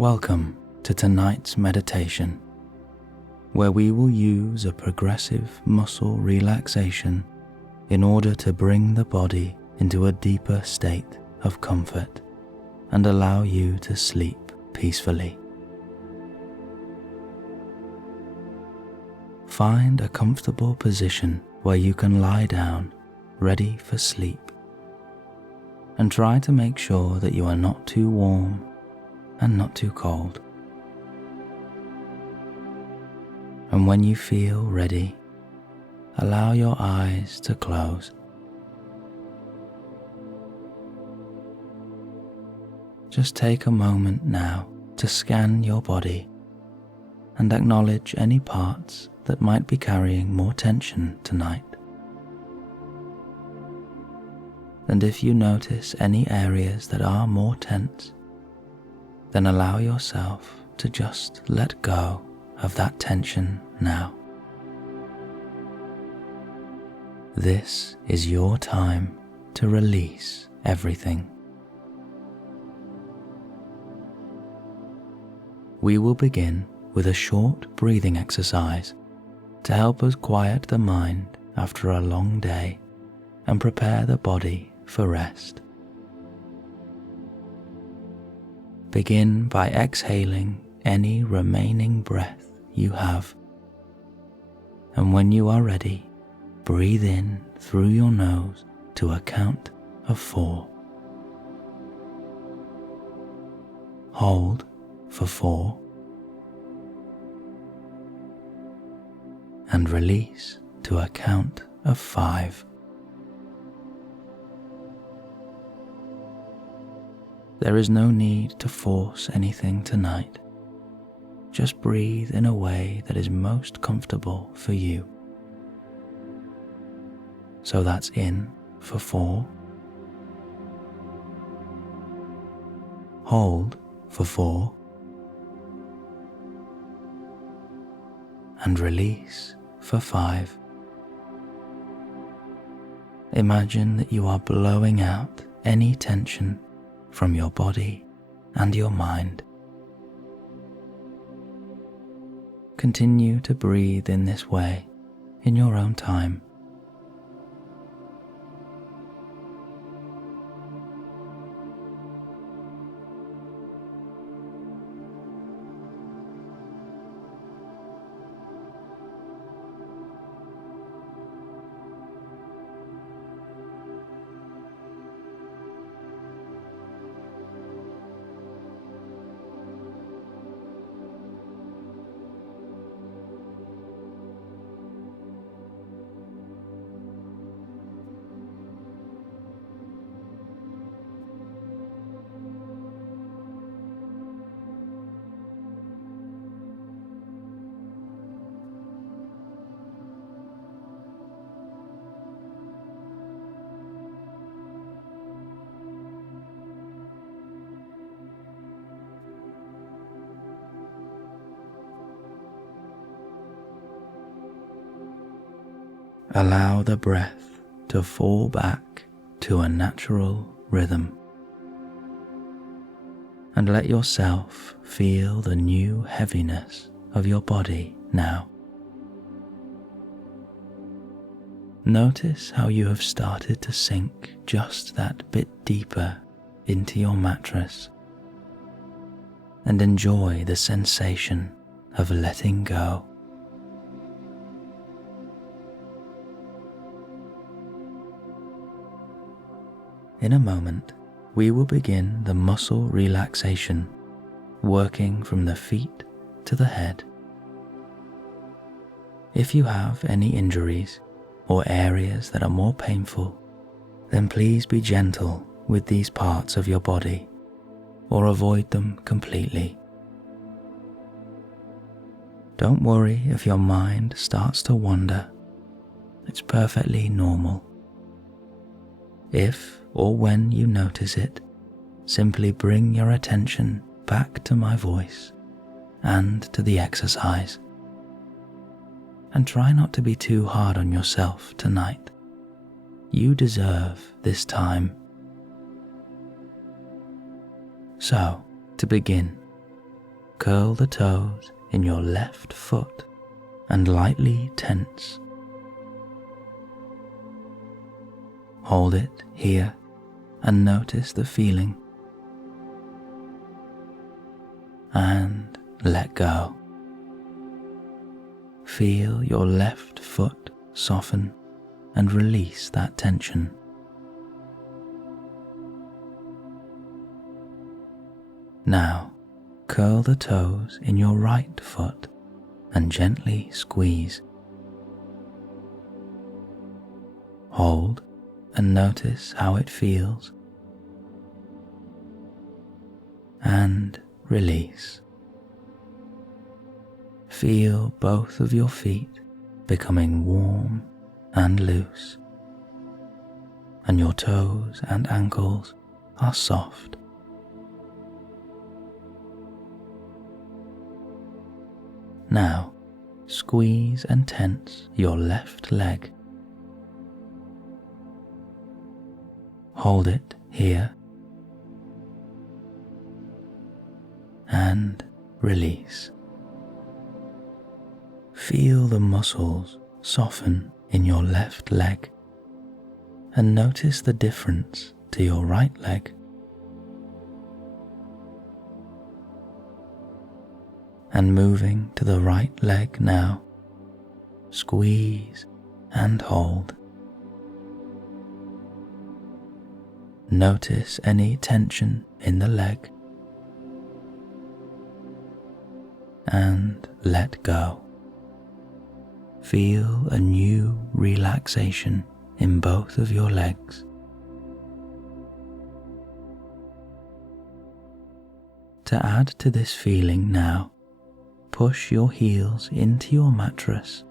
Welcome to tonight's meditation, where we will use a progressive muscle relaxation in order to bring the body into a deeper state of comfort and allow you to sleep peacefully. Find a comfortable position where you can lie down, ready for sleep, and try to make sure that you are not too warm and not too cold. And when you feel ready, allow your eyes to close. Just take a moment now to scan your body and acknowledge any parts that might be carrying more tension tonight. And if you notice any areas that are more tense, then allow yourself to just let go of that tension now. This is your time to release everything. We will begin with a short breathing exercise to help us quiet the mind after a long day and prepare the body for rest. Begin by exhaling any remaining breath you have, and when you are ready, breathe in through your nose to a count of 4. Hold for 4, and release to a count of 5. There is no need to force anything tonight. Just breathe in a way that is most comfortable for you. So that's in for 4. Hold for 4. And release for 5. Imagine that you are blowing out any tension from your body and your mind. Continue to breathe in this way in your own time. Allow the breath to fall back to a natural rhythm, and let yourself feel the new heaviness of your body now. Notice how you have started to sink just that bit deeper into your mattress, and enjoy the sensation of letting go. In a moment, we will begin the muscle relaxation, working from the feet to the head. If you have any injuries or areas that are more painful, then please be gentle with these parts of your body or avoid them completely. Don't worry if your mind starts to wander. It's perfectly normal. If or when you notice it, simply bring your attention back to my voice and to the exercise. And try not to be too hard on yourself tonight. You deserve this time. So, to begin, curl the toes in your left foot and lightly tense. Hold it here and notice the feeling. And let go. Feel your left foot soften and release that tension. Now, curl the toes in your right foot and gently squeeze. Hold and notice how it feels. And release. Feel both of your feet becoming warm and loose, and your toes and ankles are soft. Now, squeeze and tense your left leg. Hold it here and release. Feel the muscles soften in your left leg and notice the difference to your right leg. And moving to the right leg now, squeeze and hold. Notice any tension in the leg and let go. Feel a new relaxation in both of your legs. To add to this feeling now, push your heels into your mattress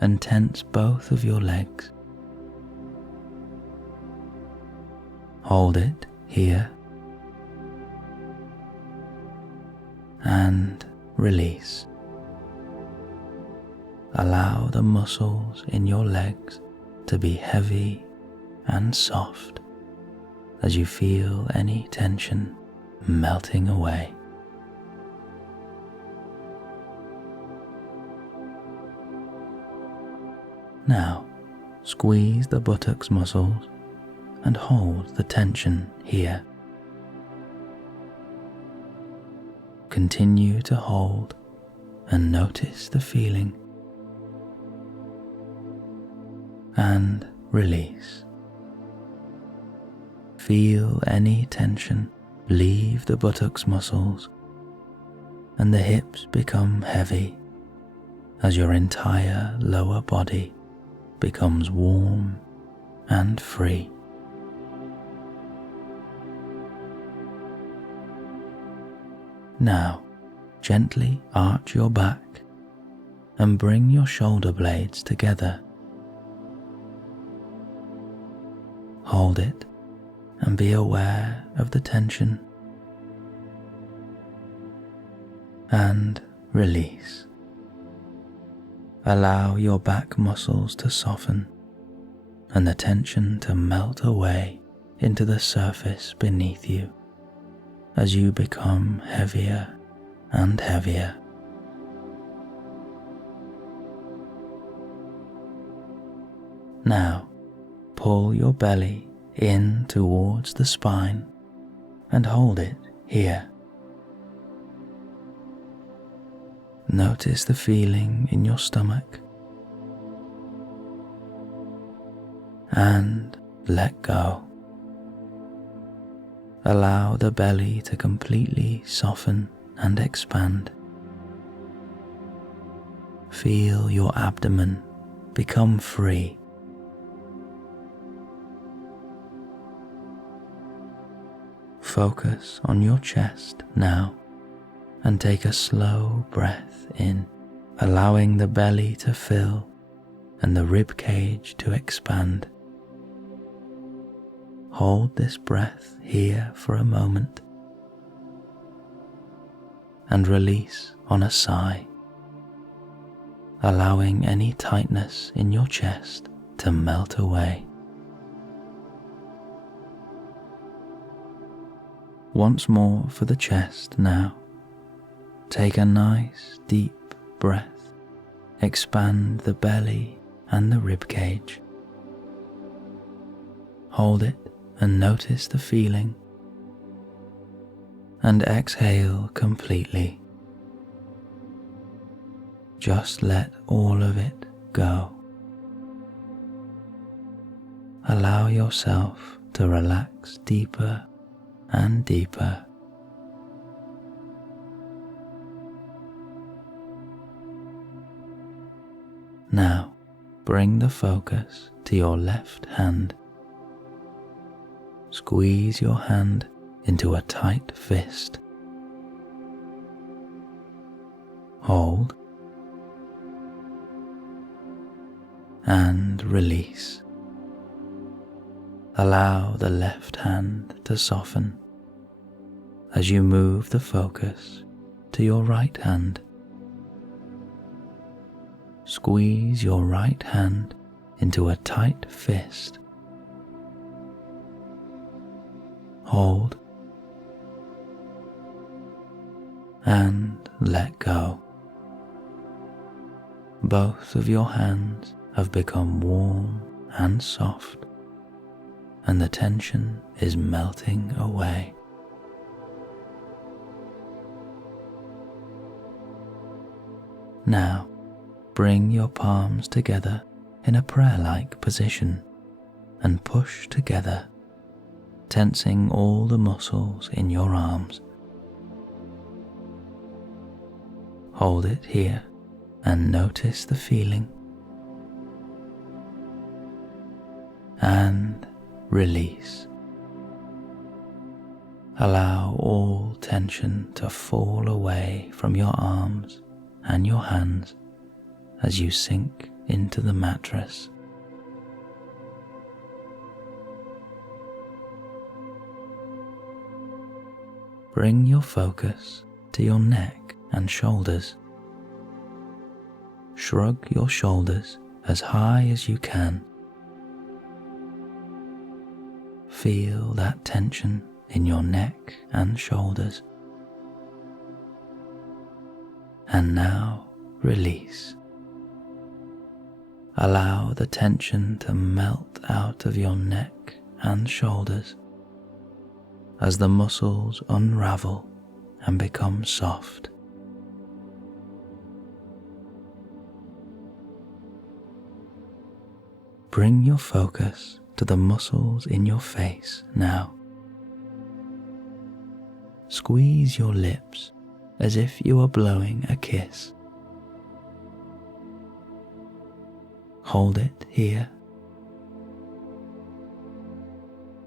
and tense both of your legs. Hold it here and release. Allow the muscles in your legs to be heavy and soft as you feel any tension melting away. Now, squeeze the buttocks muscles and hold the tension here. Continue to hold and notice the feeling. And release. Feel any tension leave the buttocks muscles and the hips become heavy as your entire lower body becomes warm and free. Now, gently arch your back and bring your shoulder blades together. Hold it and be aware of the tension. And release. Allow your back muscles to soften and the tension to melt away into the surface beneath you as you become heavier and heavier. Now, pull your belly in towards the spine and hold it here. Notice the feeling in your stomach and let go. Allow the belly to completely soften and expand. Feel your abdomen become free. Focus on your chest now and take a slow breath in, allowing the belly to fill and the rib cage to expand. Hold this breath here for a moment and release on a sigh, allowing any tightness in your chest to melt away. Once more for the chest now. take a nice deep breath. Expand the belly and the rib cage. Hold it and notice the feeling. And exhale completely. Just let all of it go. Allow yourself to relax deeper and deeper. Now, bring the focus to your left hand. Squeeze your hand into a tight fist. Hold and release. Allow the left hand to soften as you move the focus to your right hand. Squeeze your right hand into a tight fist. Hold and let go. Both of your hands have become warm and soft, and the tension is melting away. Now, bring your palms together in a prayer-like position and push together, tensing all the muscles in your arms. Hold it here and notice the feeling. And release. Allow all tension to fall away from your arms and your hands as you sink into the mattress. Bring your focus to your neck and shoulders. Shrug your shoulders as high as you can. Feel that tension in your neck and shoulders. And now release. Allow the tension to melt out of your neck and shoulders as the muscles unravel and become soft. Bring your focus to the muscles in your face now. Squeeze your lips as if you are blowing a kiss. Hold it here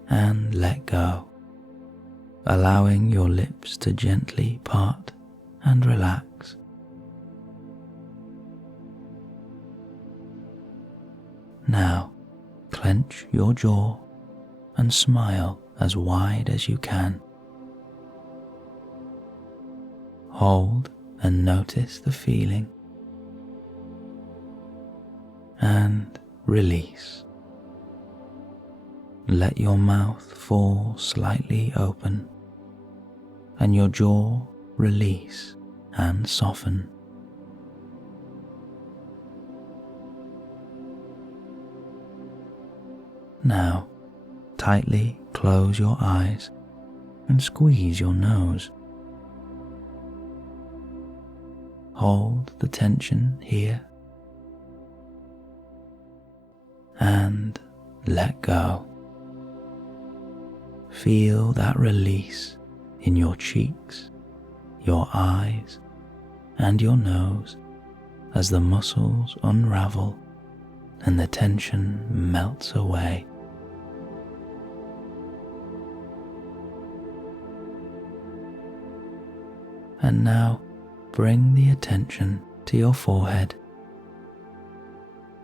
and let go, allowing your lips to gently part and relax. Now, clench your jaw and smile as wide as you can. Hold and notice the feeling. And release. Let your mouth fall slightly open and your jaw release and soften. Now, tightly close your eyes and squeeze your nose. Hold the tension here and let go. Feel that release in your cheeks, your eyes, and your nose as the muscles unravel and the tension melts away. And now bring the attention to your forehead.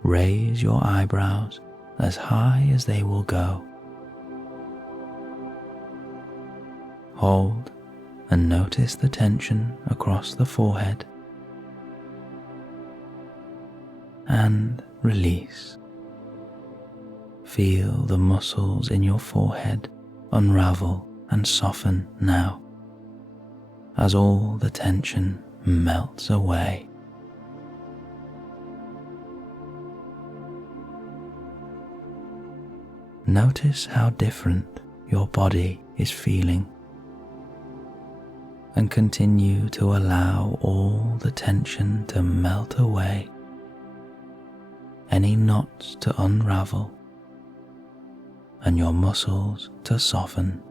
Raise your eyebrows as high as they will go. Hold and notice the tension across the forehead. And release. Feel the muscles in your forehead unravel and soften now as all the tension melts away. Notice how different your body is feeling, and continue to allow all the tension to melt away, any knots to unravel, and your muscles to soften.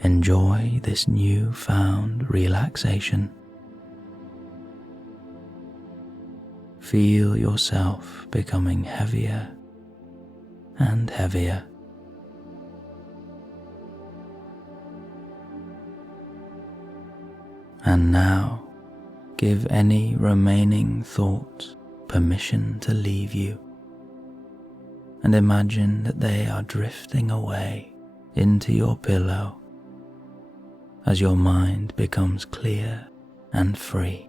Enjoy this newfound relaxation. Feel yourself becoming heavier and heavier. And now, give any remaining thoughts permission to leave you, and imagine that they are drifting away into your pillow as your mind becomes clear and free,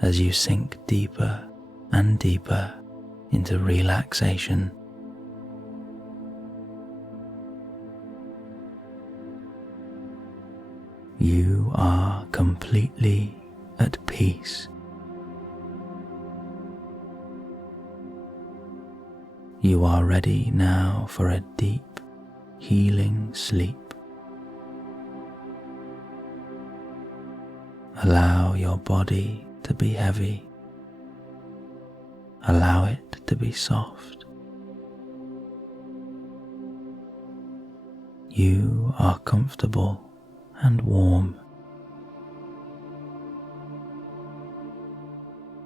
as you sink deeper and deeper into relaxation. You are completely at peace. You are ready now for a deep, healing sleep. Allow your body to be heavy. Allow it to be soft. You are comfortable and warm.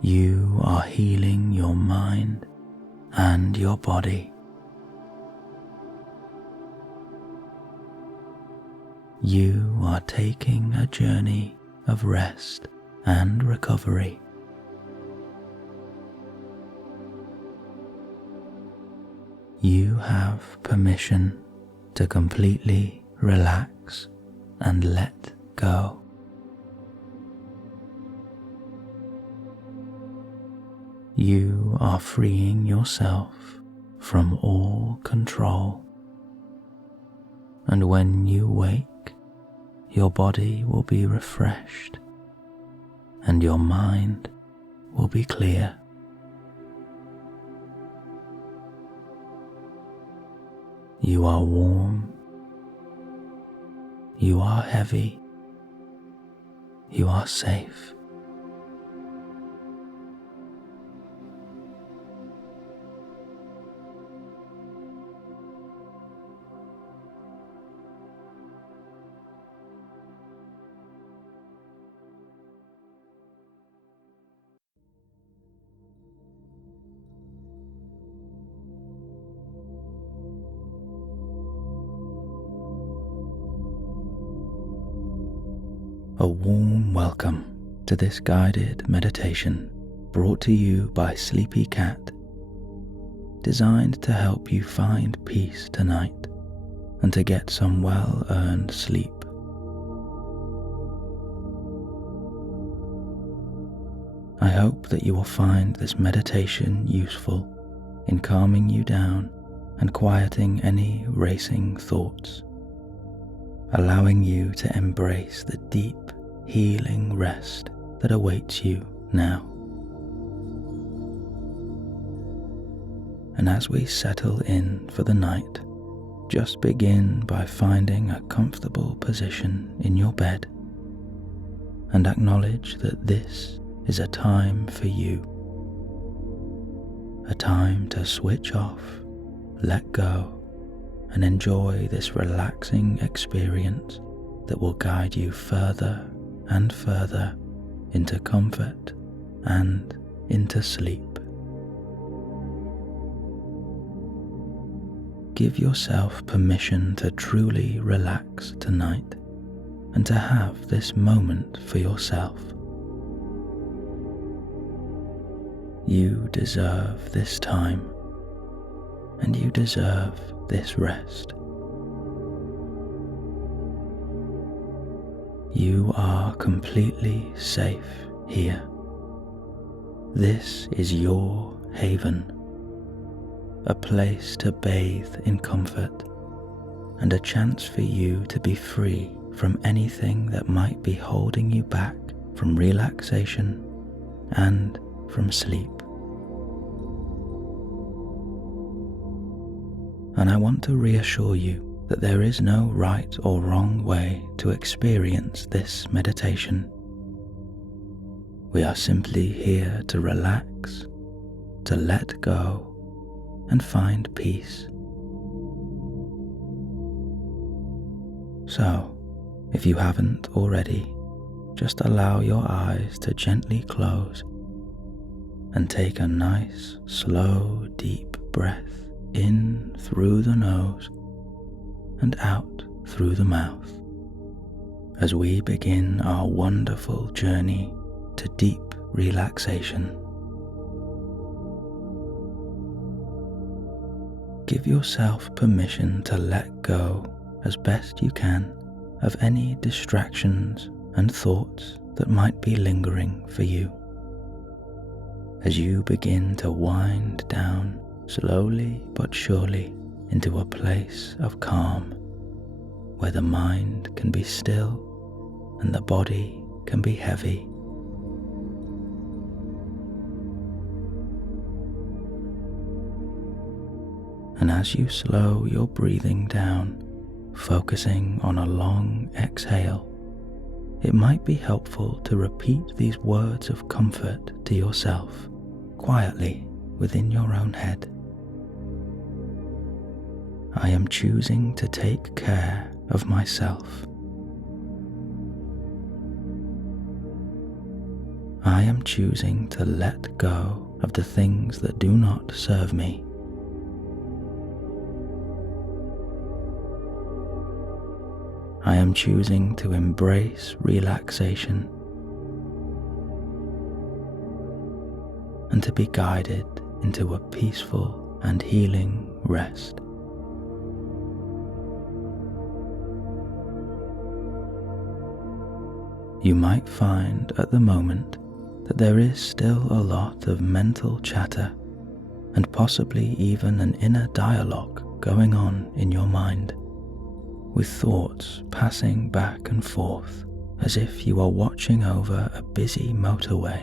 You are healing your mind and your body. You are taking a journey of rest and recovery. You have permission to completely relax and let go. You are freeing yourself from all control, and when you wake, your body will be refreshed and your mind will be clear. You are warm. You are heavy. You are safe. A warm welcome to this guided meditation brought to you by Sleepy Cat, designed to help you find peace tonight and to get some well-earned sleep. I hope that you will find this meditation useful in calming you down and quieting any racing thoughts, allowing you to embrace the deep, healing rest that awaits you now. And as we settle in for the night, just begin by finding a comfortable position in your bed and acknowledge that this is a time for you, a time to switch off, let go, and enjoy this relaxing experience that will guide you further and further into comfort and into sleep. Give yourself permission to truly relax tonight and to have this moment for yourself. You deserve this time, and you deserve this rest. You are completely safe here. This is your haven, a place to bathe in comfort and a chance for you to be free from anything that might be holding you back from relaxation and from sleep. And I want to reassure you that there is no right or wrong way to experience this meditation. We are simply here to relax, to let go, and find peace. So, if you haven't already, just allow your eyes to gently close and take a nice, slow, deep breath in through the nose and out through the mouth as we begin our wonderful journey to deep relaxation. Give yourself permission to let go as best you can of any distractions and thoughts that might be lingering for you. As you begin to wind down slowly but surely into a place of calm where the mind can be still and the body can be heavy. And as you slow your breathing down, focusing on a long exhale, it might be helpful to repeat these words of comfort to yourself quietly within your own head. I am choosing to take care of myself. I am choosing to let go of the things that do not serve me. I am choosing to embrace relaxation and to be guided into a peaceful and healing rest. You might find at the moment that there is still a lot of mental chatter and possibly even an inner dialogue going on in your mind, with thoughts passing back and forth as if you are watching over a busy motorway.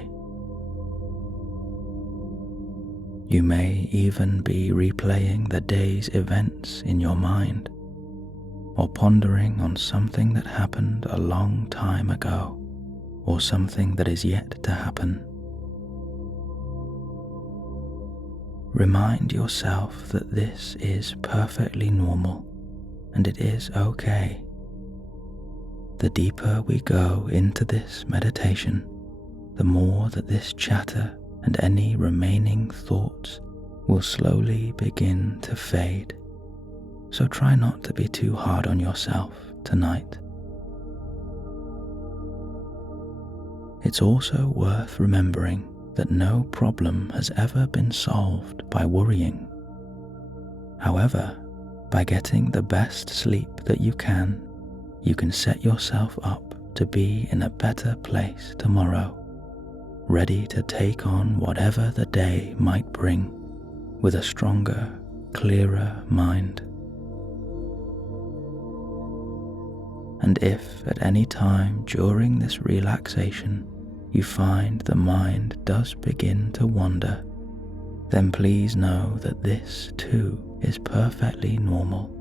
You may even be replaying the day's events in your mind, or pondering on something that happened a long time ago, or something that is yet to happen. Remind yourself that this is perfectly normal, and it is okay. The deeper we go into this meditation, the more that this chatter and any remaining thoughts will slowly begin to fade. So try not to be too hard on yourself tonight. It's also worth remembering that no problem has ever been solved by worrying. However, by getting the best sleep that you can set yourself up to be in a better place tomorrow, ready to take on whatever the day might bring with a stronger, clearer mind. And if at any time during this relaxation you find the mind does begin to wander, then please know that this too is perfectly normal.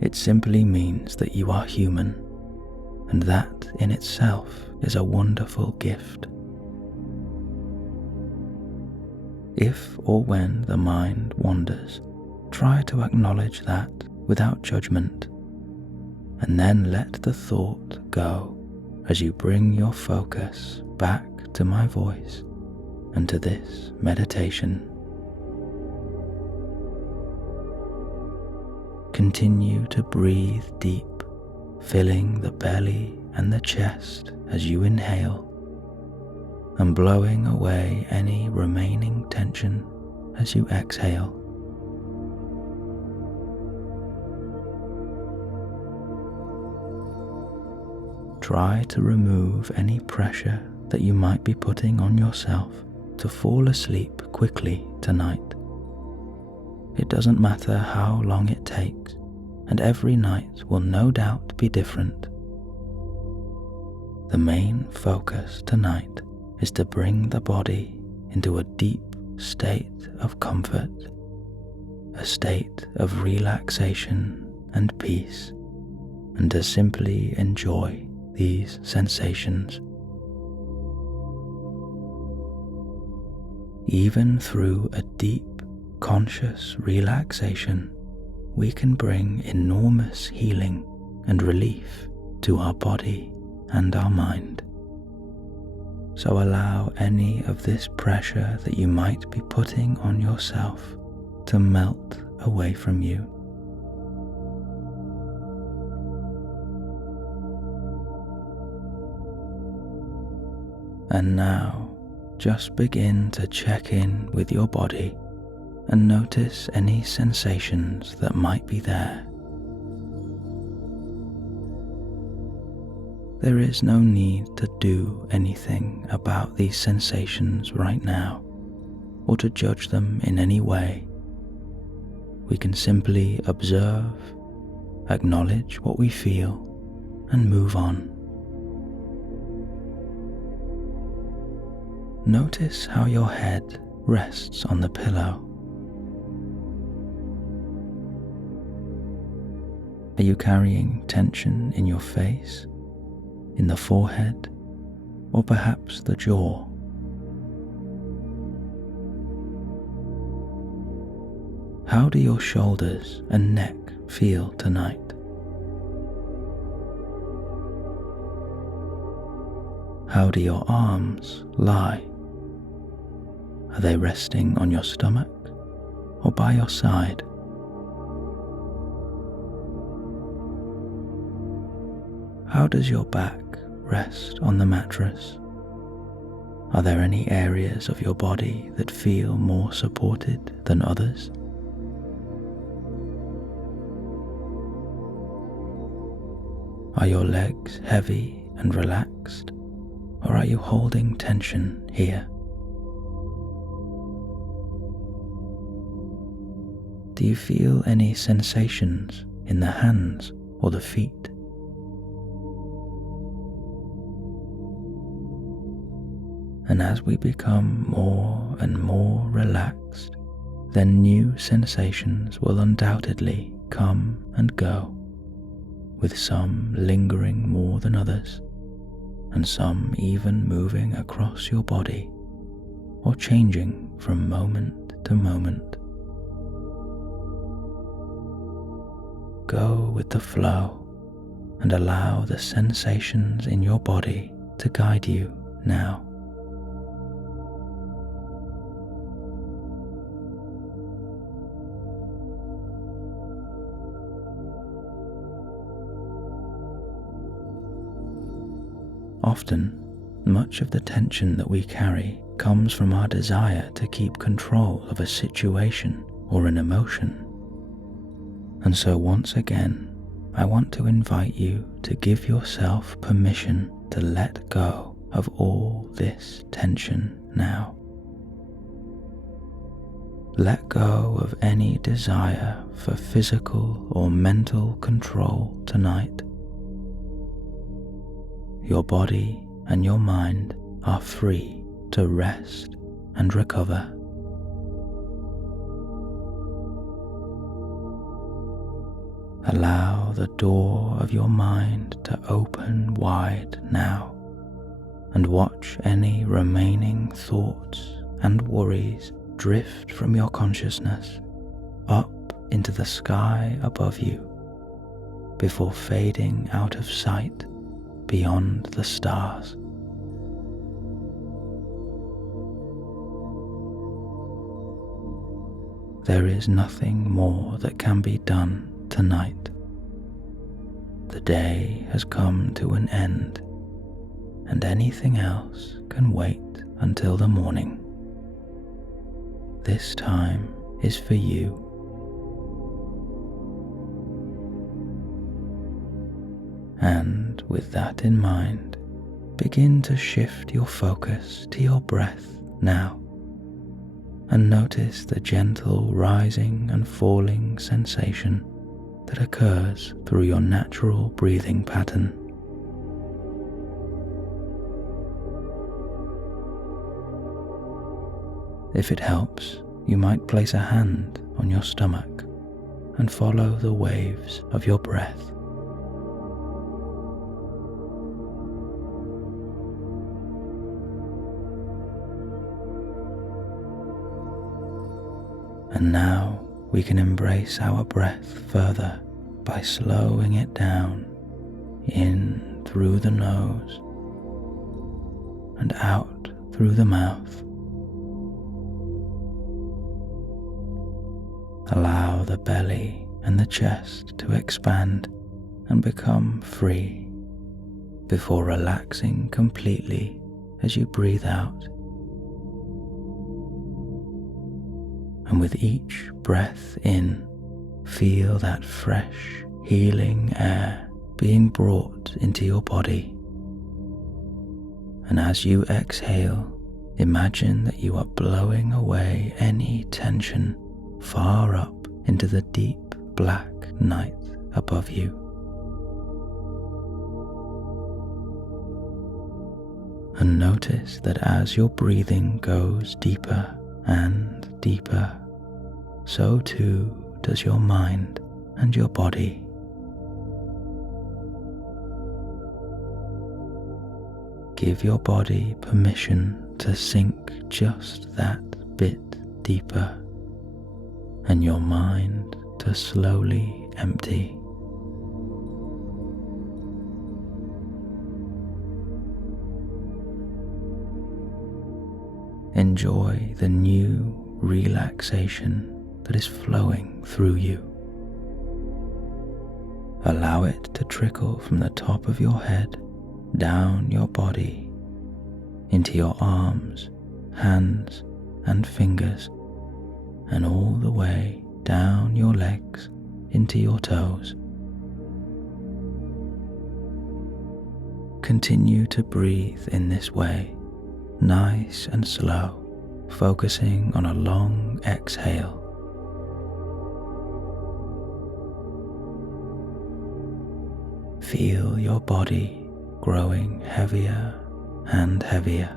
It simply means that you are human, and that in itself is a wonderful gift. If or when the mind wanders, try to acknowledge that without judgment, and then let the thought go as you bring your focus back to my voice and to this meditation. Continue to breathe deep, filling the belly and the chest as you inhale, and blowing away any remaining tension as you exhale. Try to remove any pressure that you might be putting on yourself to fall asleep quickly tonight, It doesn't matter how long it takes, and every night will no doubt be different. The main focus tonight is to bring the body into a deep state of comfort, a state of relaxation and peace, and to simply enjoy these sensations. Even through a deep, conscious relaxation, we can bring enormous healing and relief to our body and our mind. So allow any of this pressure that you might be putting on yourself to melt away from you. And now, just begin to check in with your body and notice any sensations that might be there. There is no need to do anything about these sensations right now, or to judge them in any way. We can simply observe, acknowledge what we feel, and move on. Notice how your head rests on the pillow. Are you carrying tension in your face, in the forehead, or perhaps the jaw? How do your shoulders and neck feel tonight? How do your arms lie? Are they resting on your stomach or by your side? How does your back rest on the mattress? Are there any areas of your body that feel more supported than others? Are your legs heavy and relaxed, or are you holding tension here? Do you feel any sensations in the hands or the feet? And as we become more and more relaxed, then new sensations will undoubtedly come and go, with some lingering more than others, and some even moving across your body or changing from moment to moment. Go with the flow and allow the sensations in your body to guide you now. Often, much of the tension that we carry comes from our desire to keep control of a situation or an emotion. And so once again, I want to invite you to give yourself permission to let go of all this tension now. Let go of any desire for physical or mental control tonight. Your body and your mind are free to rest and recover. Allow the door of your mind to open wide now, and watch any remaining thoughts and worries drift from your consciousness up into the sky above you before fading out of sight beyond the stars. There is nothing more that can be done tonight. The day has come to an end, and anything else can wait until the morning. This time is for you. And with that in mind, begin to shift your focus to your breath now, and notice the gentle rising and falling sensation that occurs through your natural breathing pattern. If it helps, you might place a hand on your stomach and follow the waves of your breath. And now we can embrace our breath further by slowing it down, in through the nose and out through the mouth. Allow the belly and the chest to expand and become free before relaxing completely as you breathe out. And with each breath in, feel that fresh, healing air being brought into your body. And as you exhale, imagine that you are blowing away any tension far up into the deep black night above you. And notice that as your breathing goes deeper and deeper, so too does your mind and your body. Give your body permission to sink just that bit deeper, and your mind to slowly empty. Enjoy the new relaxation that is flowing through you. Allow it to trickle from the top of your head down your body into your arms, hands, and fingers, and all the way down your legs into your toes. Continue to breathe in this way, nice and slow, focusing on a long exhale. Feel your body growing heavier and heavier.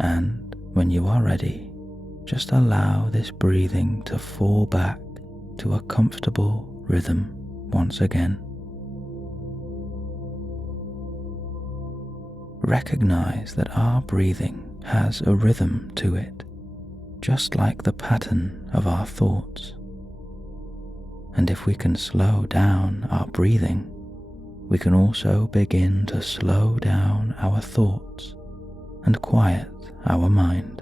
And when you are ready, just allow this breathing to fall back to a comfortable rhythm once again. Recognize that our breathing has a rhythm to it, just like the pattern of our thoughts. And if we can slow down our breathing, we can also begin to slow down our thoughts and quiet our mind.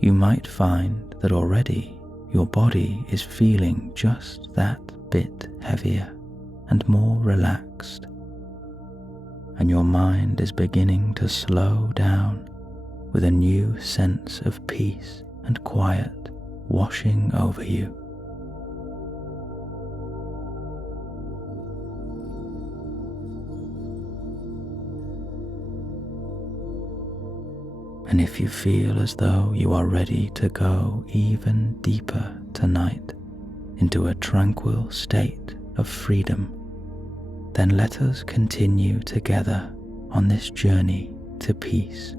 You might find that already your body is feeling just that bit heavier and more relaxed, and your mind is beginning to slow down with a new sense of peace and quiet washing over you. And if you feel as though you are ready to go even deeper tonight into a tranquil state of freedom, then let us continue together on this journey to peace.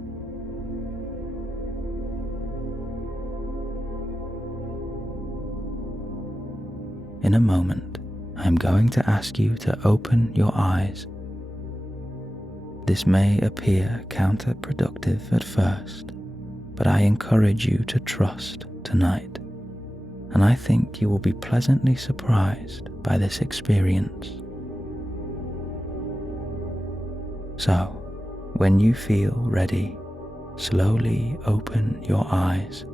In a moment, I am going to ask you to open your eyes. This may appear counterproductive at first, but I encourage you to trust tonight, and I think you will be pleasantly surprised by this experience. So, When you feel ready, slowly open your eyes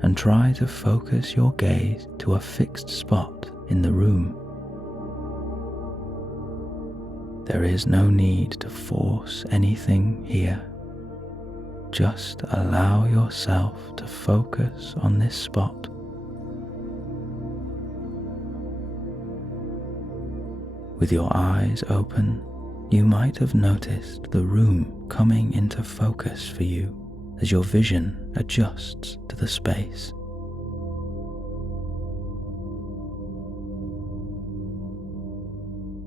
and try to focus your gaze to a fixed spot in the room. There is no need to force anything here. Just allow yourself to focus on this spot. With your eyes open, you might have noticed the room coming into focus for you as your vision adjusts to the space.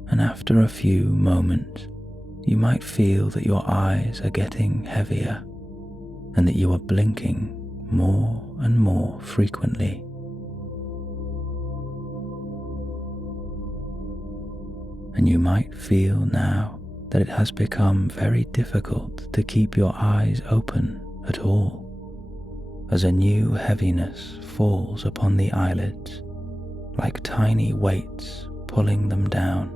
And after a few moments, you might feel that your eyes are getting heavier and that you are blinking more and more frequently. And you might feel now that it has become very difficult to keep your eyes open at all, as a new heaviness falls upon the eyelids, like tiny weights pulling them down.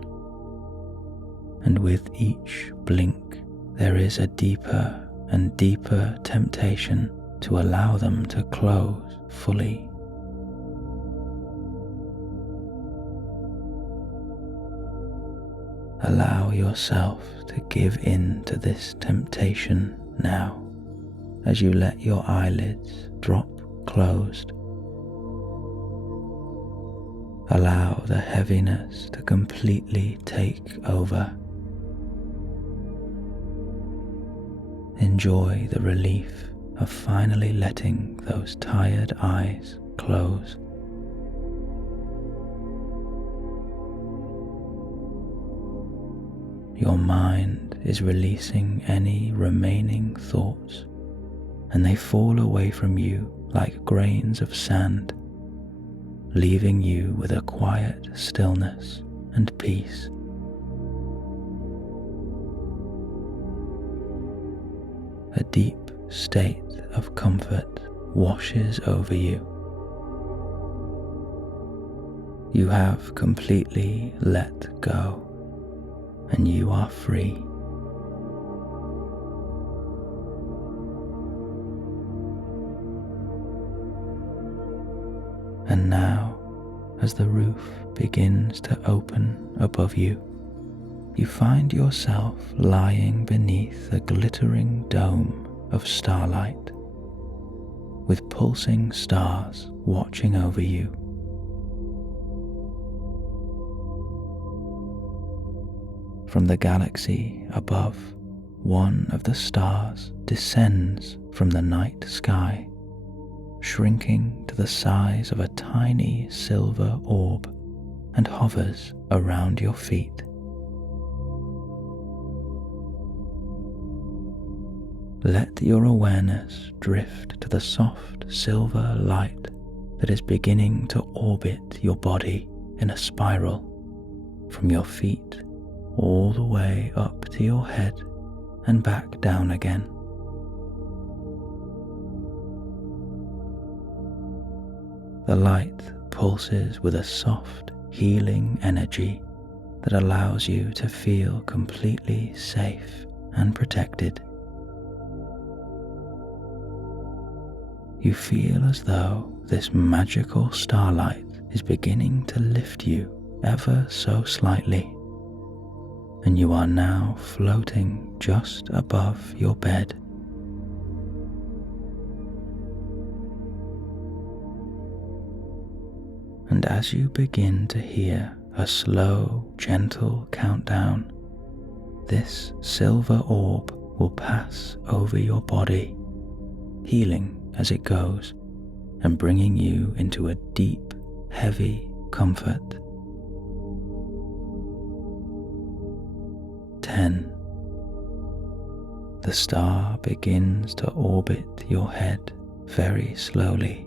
And with each blink, there is a deeper and deeper temptation to allow them to close fully. Allow yourself to give in to this temptation now, as you let your eyelids drop closed. Allow the heaviness to completely take over. Enjoy the relief of finally letting those tired eyes close. Your mind is releasing any remaining thoughts, and they fall away from you like grains of sand, leaving you with a quiet stillness and peace. A deep state of comfort washes over you. You have completely let go, and you are free. And now, as the roof begins to open above you, you find yourself lying beneath a glittering dome of starlight, with pulsing stars watching over you. From the galaxy above, one of the stars descends from the night sky, shrinking to the size of a tiny silver orb, and hovers around your feet. Let your awareness drift to the soft silver light that is beginning to orbit your body in a spiral, from your feet all the way up to your head and back down again. The light pulses with a soft, healing energy that allows you to feel completely safe and protected. You feel as though this magical starlight is beginning to lift you ever so slightly, and you are now floating just above your bed. And as you begin to hear a slow, gentle countdown, this silver orb will pass over your body, healing as it goes and bringing you into a deep, heavy comfort. 10. The star begins to orbit your head very slowly,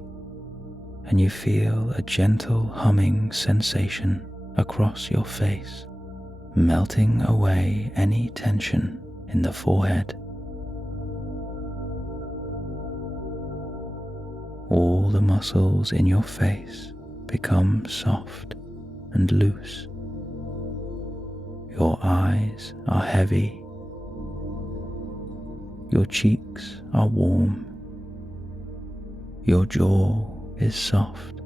and you feel a gentle humming sensation across your face, melting away any tension in the forehead. All the muscles in your face become soft and loose. Your eyes are heavy, Your cheeks are warm. Your jaw is soft,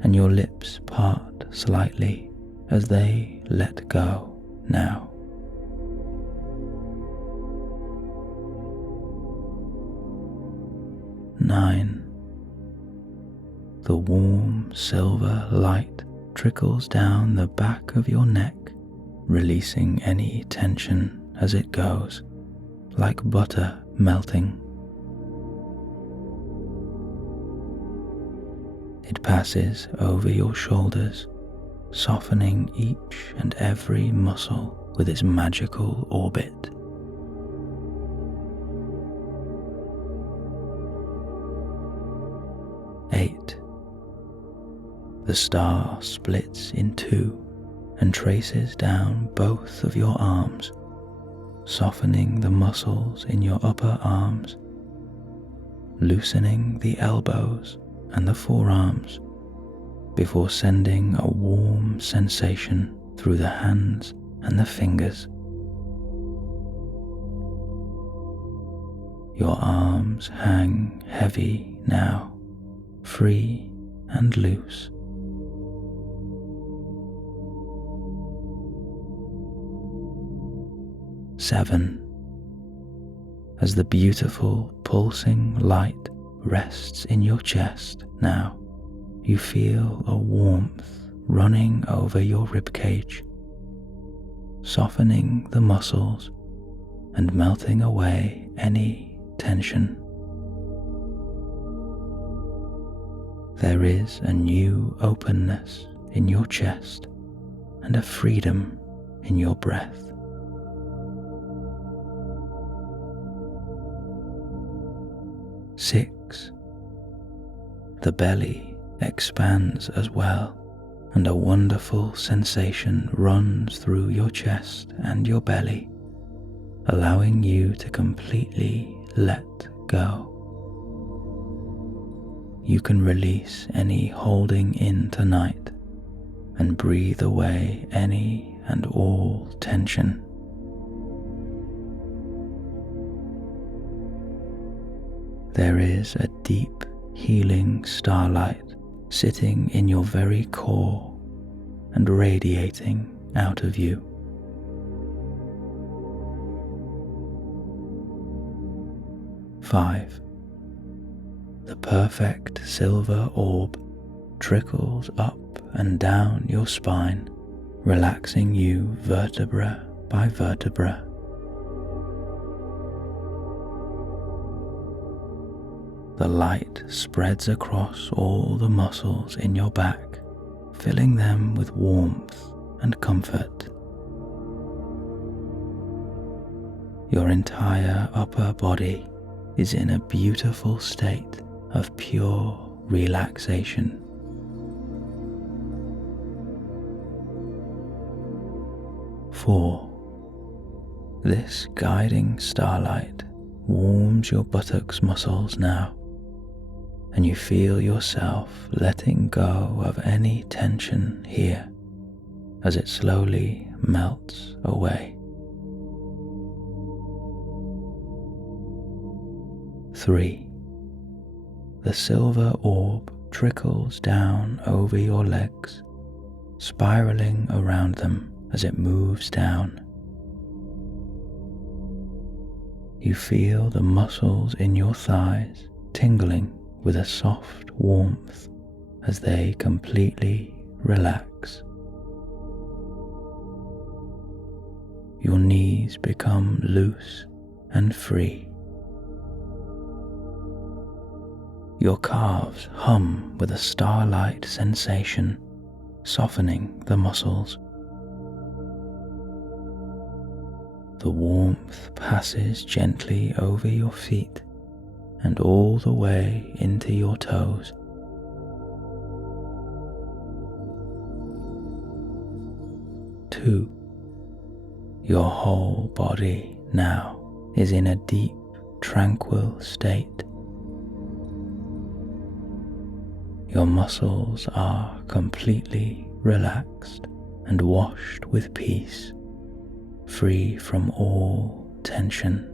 and your lips part slightly as they let go now. Nine. The warm silver light trickles down the back of your neck, releasing any tension as it goes, like butter melting. It passes over your shoulders, softening each and every muscle with its magical orbit. 8. The star splits in two and traces down both of your arms, softening the muscles in your upper arms, loosening the elbows and the forearms before sending a warm sensation through the hands and the fingers. Your arms hang heavy now, free and loose. Seven. As the beautiful pulsing light rests in your chest now, you feel a warmth running over your ribcage, softening the muscles and melting away any tension. There is a new openness in your chest and a freedom in your breath. 6. The belly expands as well, and a wonderful sensation runs through your chest and your belly, allowing you to completely let go. You can release any holding in tonight and breathe away any and all tension. There is a deep, healing starlight sitting in your very core and radiating out of you. 5. The perfect silver orb trickles up and down your spine, relaxing you vertebra by vertebra. The light spreads across all the muscles in your back, filling them with warmth and comfort. Your entire upper body is in a beautiful state of pure relaxation. Four. This guiding starlight warms your buttocks muscles now, and you feel yourself letting go of any tension here as it slowly melts away. 3. The silver orb trickles down over your legs, spiraling around them as it moves down. You feel the muscles in your thighs tingling with a soft warmth as they completely relax. Your knees become loose and free. Your calves hum with a starlight sensation, softening the muscles. The warmth passes gently over your feet and all the way into your toes. 2. Your whole body now is in a deep, tranquil state. Your muscles are completely relaxed and washed with peace, free from all tension.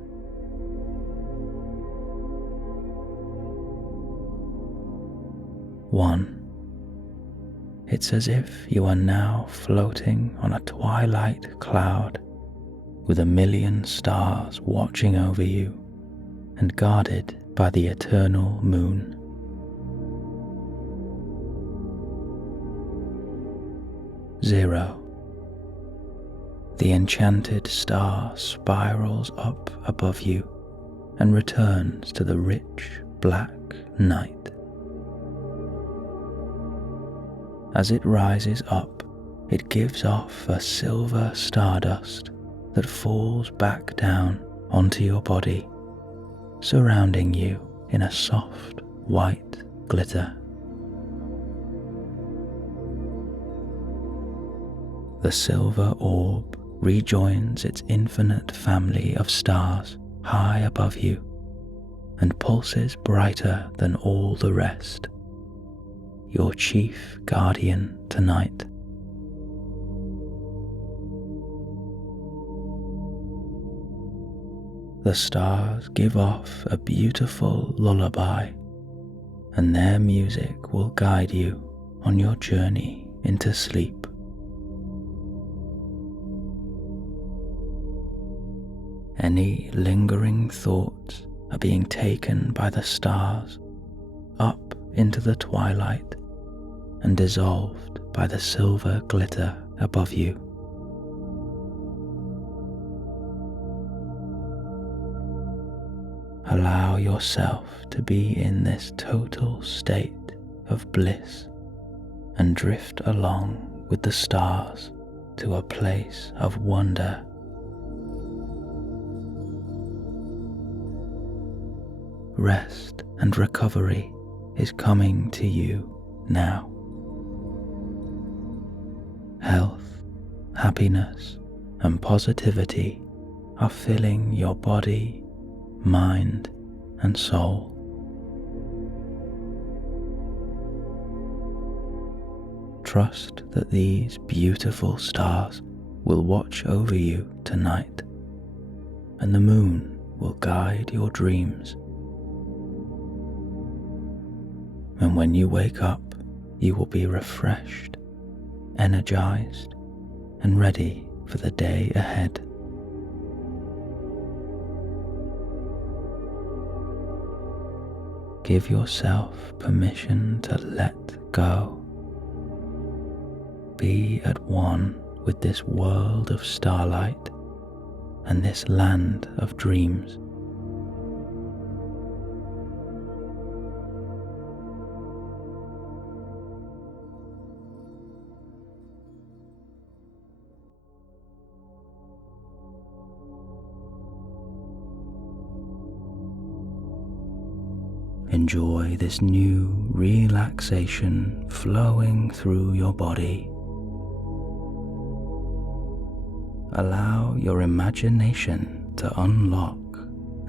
1. It's as if you are now floating on a twilight cloud with 1,000,000 stars watching over you and guarded by the eternal moon. 0. The enchanted star spirals up above you and returns to the rich black night. As it rises up, it gives off a silver stardust that falls back down onto your body, surrounding you in a soft white glitter. The silver orb rejoins its infinite family of stars high above you and pulses brighter than all the rest, your chief guardian tonight. The stars give off a beautiful lullaby, and their music will guide you on your journey into sleep. Any lingering thoughts are being taken by the stars up into the twilight and dissolved by the silver glitter above you. Allow yourself to be in this total state of bliss and drift along with the stars to a place of wonder. Rest and recovery is coming to you now. Health, happiness, and positivity are filling your body, mind, and soul. Trust that these beautiful stars will watch over you tonight, and the moon will guide your dreams. And when you wake up, you will be refreshed, energized, and ready for the day ahead. Give yourself permission to let go. Be at one with this world of starlight and this land of dreams. Enjoy this new relaxation flowing through your body. Allow your imagination to unlock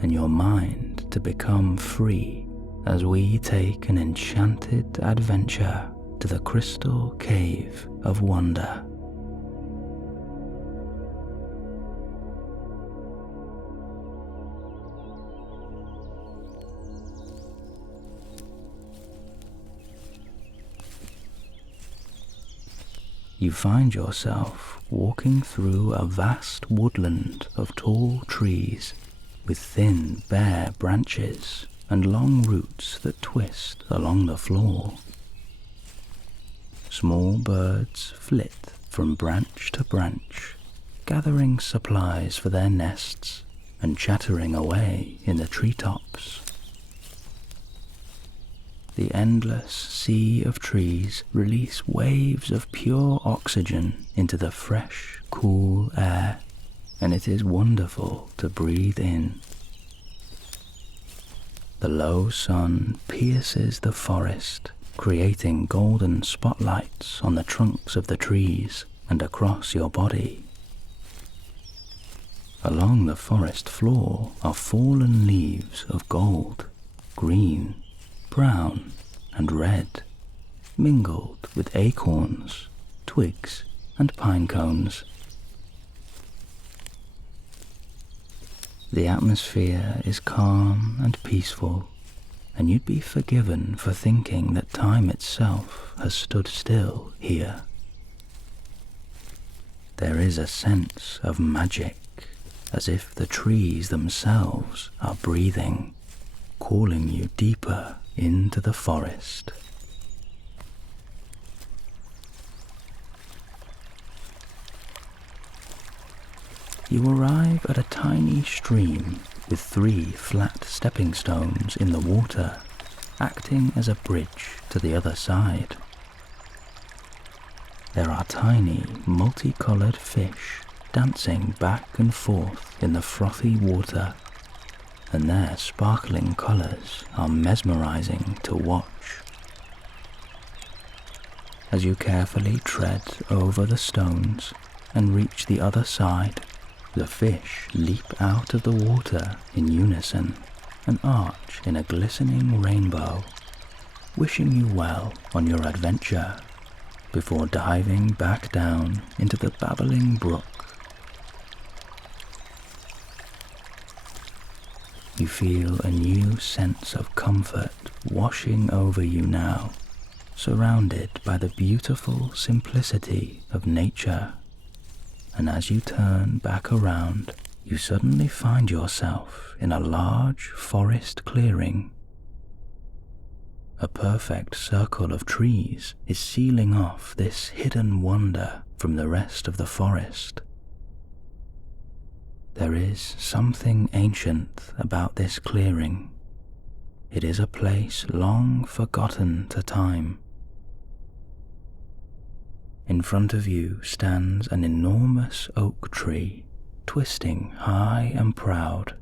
and your mind to become free as we take an enchanted adventure to the crystal cave of wonder. You find yourself walking through a vast woodland of tall trees with thin, bare branches and long roots that twist along the floor. Small birds flit from branch to branch, gathering supplies for their nests and chattering away in the treetops. The endless sea of trees release waves of pure oxygen into the fresh, cool air, and it is wonderful to breathe in. The low sun pierces the forest, creating golden spotlights on the trunks of the trees and across your body. Along the forest floor are fallen leaves of gold, green, brown, and red, mingled with acorns, twigs, and pine cones. The atmosphere is calm and peaceful, and you'd be forgiven for thinking that time itself has stood still here. There is a sense of magic, as if the trees themselves are breathing, calling you deeper into the forest. You arrive at a tiny stream with 3 flat stepping stones in the water, acting as a bridge to the other side. There are tiny, multicolored fish dancing back and forth in the frothy water, and their sparkling colors are mesmerizing to watch. As you carefully tread over the stones and reach the other side, the fish leap out of the water in unison and arch in a glistening rainbow, wishing you well on your adventure before diving back down into the babbling brook. You feel a new sense of comfort washing over you now, surrounded by the beautiful simplicity of nature. And as you turn back around, you suddenly find yourself in a large forest clearing. A perfect circle of trees is sealing off this hidden wonder from the rest of the forest. There is something ancient about this clearing. It is a place long forgotten to time. In front of you stands an enormous oak tree, twisting high and proud,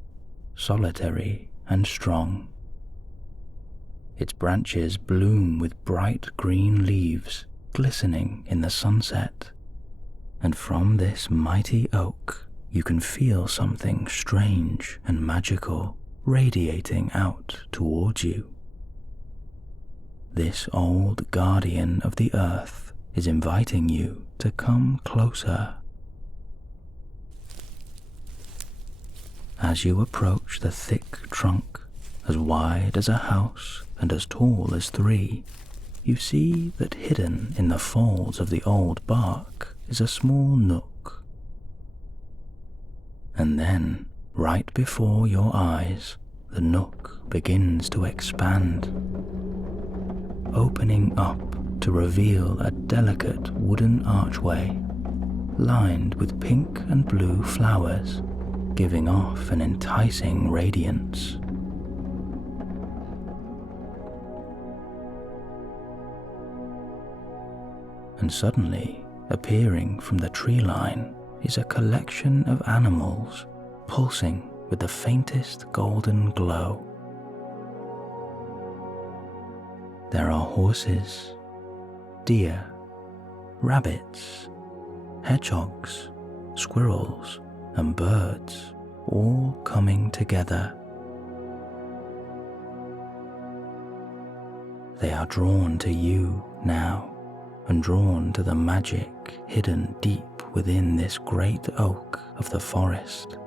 solitary and strong. Its branches bloom with bright green leaves glistening in the sunset, and from this mighty oak you can feel something strange and magical radiating out towards you. This old guardian of the earth is inviting you to come closer. As you approach the thick trunk, as wide as a house and as tall as 3, you see that hidden in the folds of the old bark is a small nook. And then, right before your eyes, the nook begins to expand, opening up to reveal a delicate wooden archway lined with pink and blue flowers, giving off an enticing radiance. And suddenly, appearing from the tree line, is a collection of animals pulsing with the faintest golden glow. There are horses, deer, rabbits, hedgehogs, squirrels, and birds, all coming together. They are drawn to you now, and drawn to the magic hidden deep within this great oak of the forest.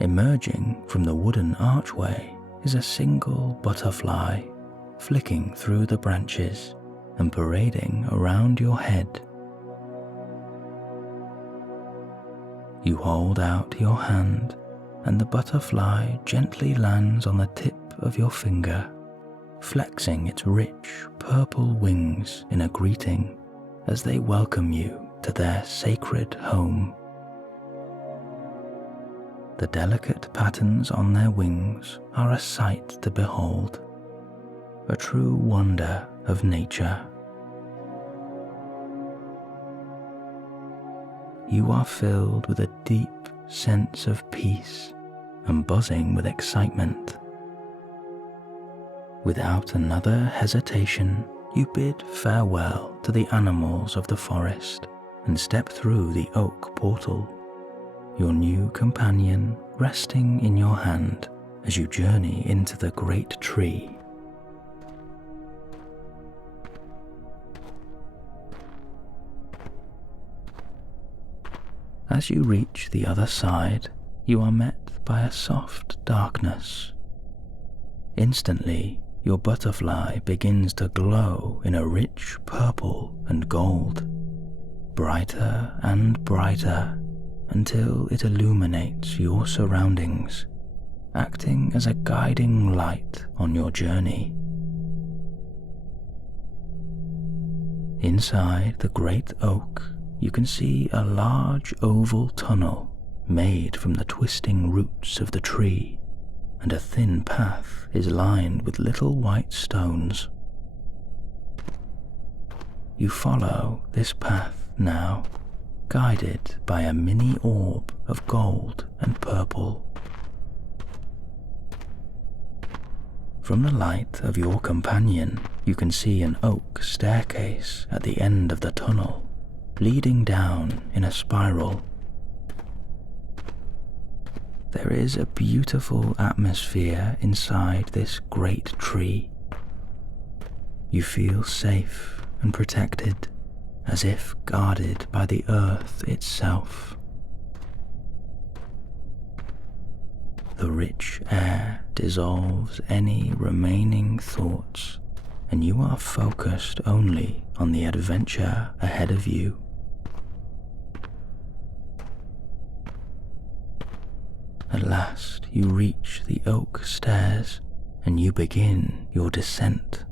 Emerging from the wooden archway is a single butterfly, flicking through the branches and parading around your head. You hold out your hand, and the butterfly gently lands on the tip of your finger, flexing its rich purple wings in a greeting as they welcome you to their sacred home. The delicate patterns on their wings are a sight to behold, a true wonder of nature. You are filled with a deep sense of peace and buzzing with excitement. Without another hesitation, you bid farewell to the animals of the forest and step through the oak portal, your new companion resting in your hand as you journey into the great tree. As you reach the other side, you are met by a soft darkness. Instantly, your butterfly begins to glow in a rich purple and gold, brighter and brighter until it illuminates your surroundings, acting as a guiding light on your journey. Inside the great oak, you can see a large oval tunnel made from the twisting roots of the tree, and a thin path is lined with little white stones. You follow this path now, guided by a mini orb of gold and purple. From the light of your companion, you can see an oak staircase at the end of the tunnel, leading down in a spiral. There is a beautiful atmosphere inside this great tree. You feel safe and protected, as if guarded by the earth itself. The rich air dissolves any remaining thoughts, and you are focused only on the adventure ahead of you. At last you reach the oak stairs, and you begin your descent.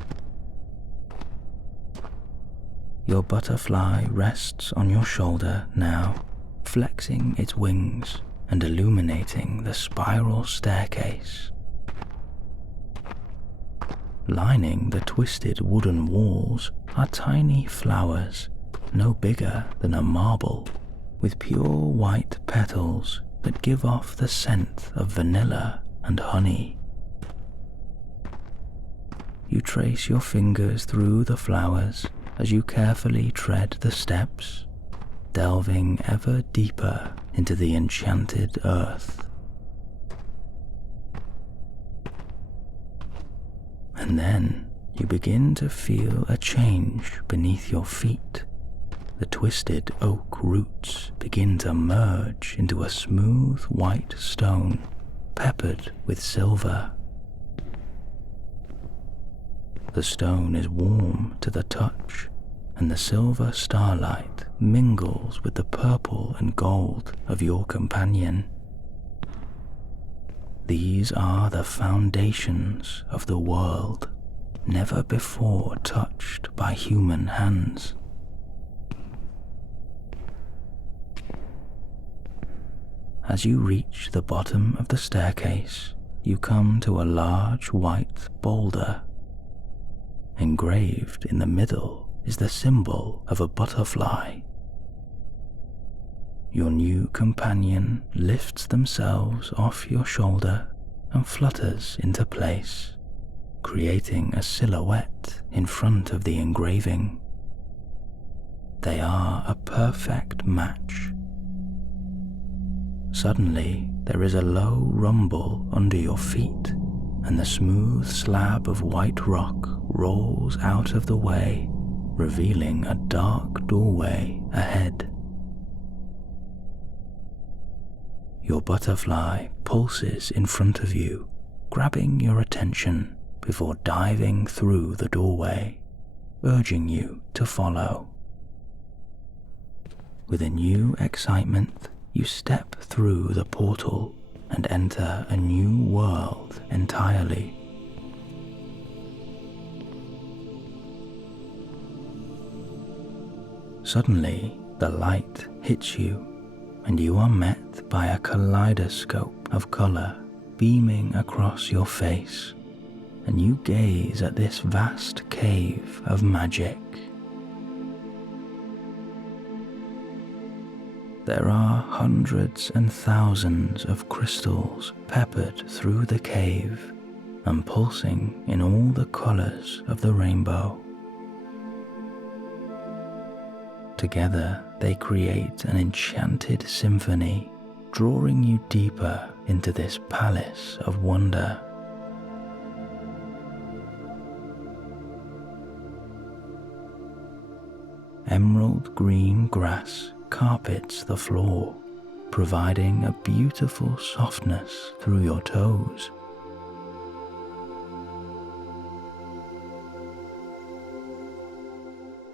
Your butterfly rests on your shoulder now, flexing its wings and illuminating the spiral staircase. Lining the twisted wooden walls are tiny flowers, no bigger than a marble, with pure white petals that give off the scent of vanilla and honey. You trace your fingers through the flowers as you carefully tread the steps, delving ever deeper into the enchanted earth. And then you begin to feel a change beneath your feet. The twisted oak roots begin to merge into a smooth white stone, peppered with silver. The stone is warm to the touch, and the silver starlight mingles with the purple and gold of your companion. These are the foundations of the world, never before touched by human hands. As you reach the bottom of the staircase, you come to a large white boulder. Engraved in the middle is the symbol of a butterfly. Your new companion lifts themselves off your shoulder and flutters into place, creating a silhouette in front of the engraving. They are a perfect match. Suddenly, there is a low rumble under your feet, and the smooth slab of white rock rolls out of the way, revealing a dark doorway ahead. Your butterfly pulses in front of you, grabbing your attention before diving through the doorway, urging you to follow. With a new excitement, you step through the portal and enter a new world entirely. Suddenly, the light hits you, and you are met by a kaleidoscope of color beaming across your face, and you gaze at this vast cave of magic. There are hundreds and thousands of crystals peppered through the cave and pulsing in all the colors of the rainbow. Together, they create an enchanted symphony, drawing you deeper into this palace of wonder. Emerald green grass carpets the floor, providing a beautiful softness through your toes.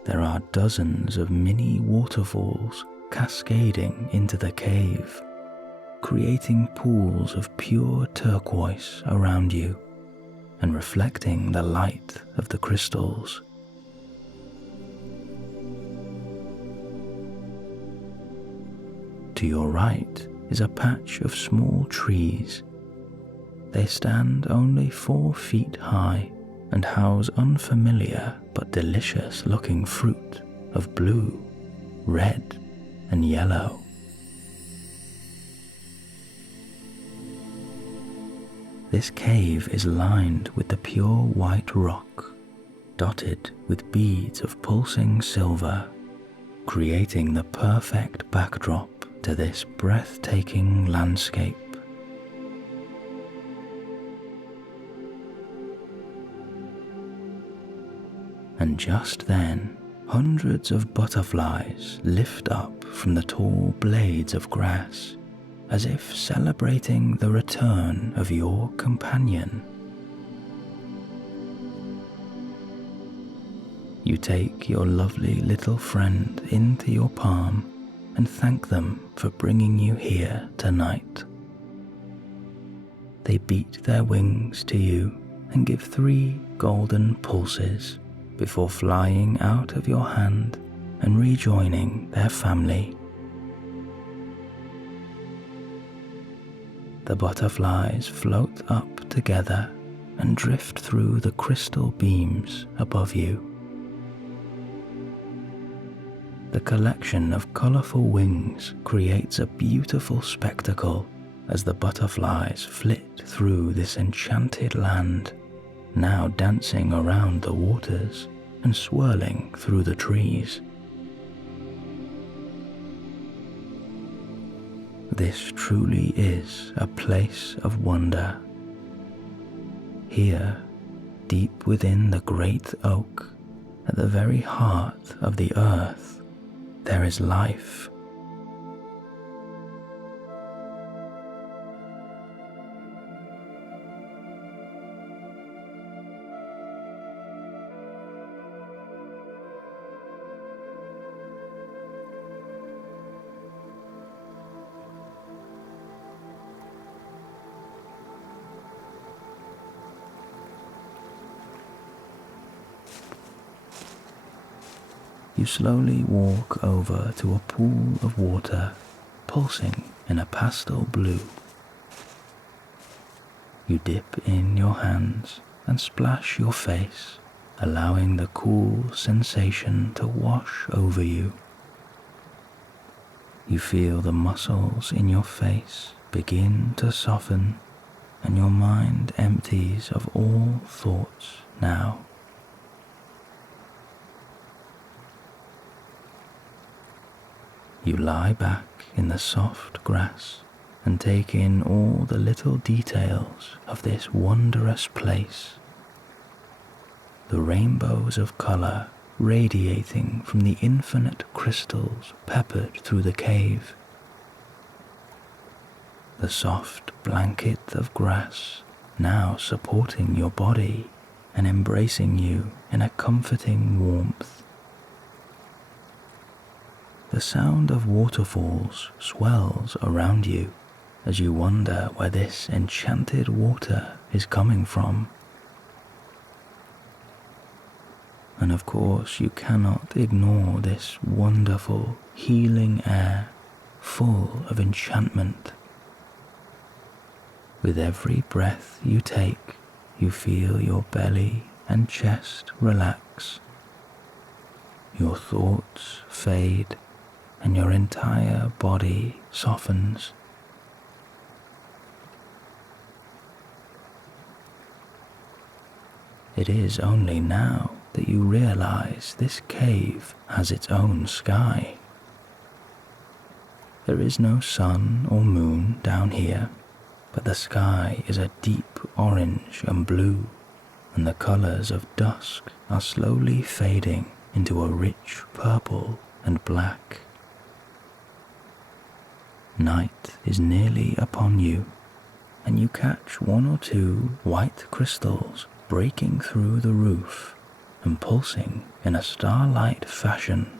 There are dozens of mini waterfalls cascading into the cave, creating pools of pure turquoise around you and reflecting the light of the crystals. To your right is a patch of small trees. They stand only 4 feet high and house unfamiliar but delicious looking fruit of blue, red, and yellow. This cave is lined with the pure white rock, dotted with beads of pulsing silver, creating the perfect backdrop to this breathtaking landscape. And just then, hundreds of butterflies lift up from the tall blades of grass, as if celebrating the return of your companion. You take your lovely little friend into your palm and thank them for bringing you here tonight. They beat their wings to you and give 3 golden pulses before flying out of your hand and rejoining their family. The butterflies float up together and drift through the crystal beams above you. The collection of colorful wings creates a beautiful spectacle as the butterflies flit through this enchanted land, now dancing around the waters and swirling through the trees. This truly is a place of wonder. Here, deep within the great oak, at the very heart of the earth, there is life. You slowly walk over to a pool of water, pulsing in a pastel blue. You dip in your hands and splash your face, allowing the cool sensation to wash over you. You feel the muscles in your face begin to soften, and your mind empties of all thoughts now. You lie back in the soft grass and take in all the little details of this wondrous place. The rainbows of color radiating from the infinite crystals peppered through the cave. The soft blanket of grass now supporting your body and embracing you in a comforting warmth. The sound of waterfalls swells around you as you wonder where this enchanted water is coming from. And of course, you cannot ignore this wonderful, healing air full of enchantment. With every breath you take, you feel your belly and chest relax. Your thoughts fade and your entire body softens. It is only now that you realize this cave has its own sky. There is no sun or moon down here, but the sky is a deep orange and blue, and the colors of dusk are slowly fading into a rich purple and black. Night is nearly upon you, and you catch one or two white crystals breaking through the roof and pulsing in a starlight fashion.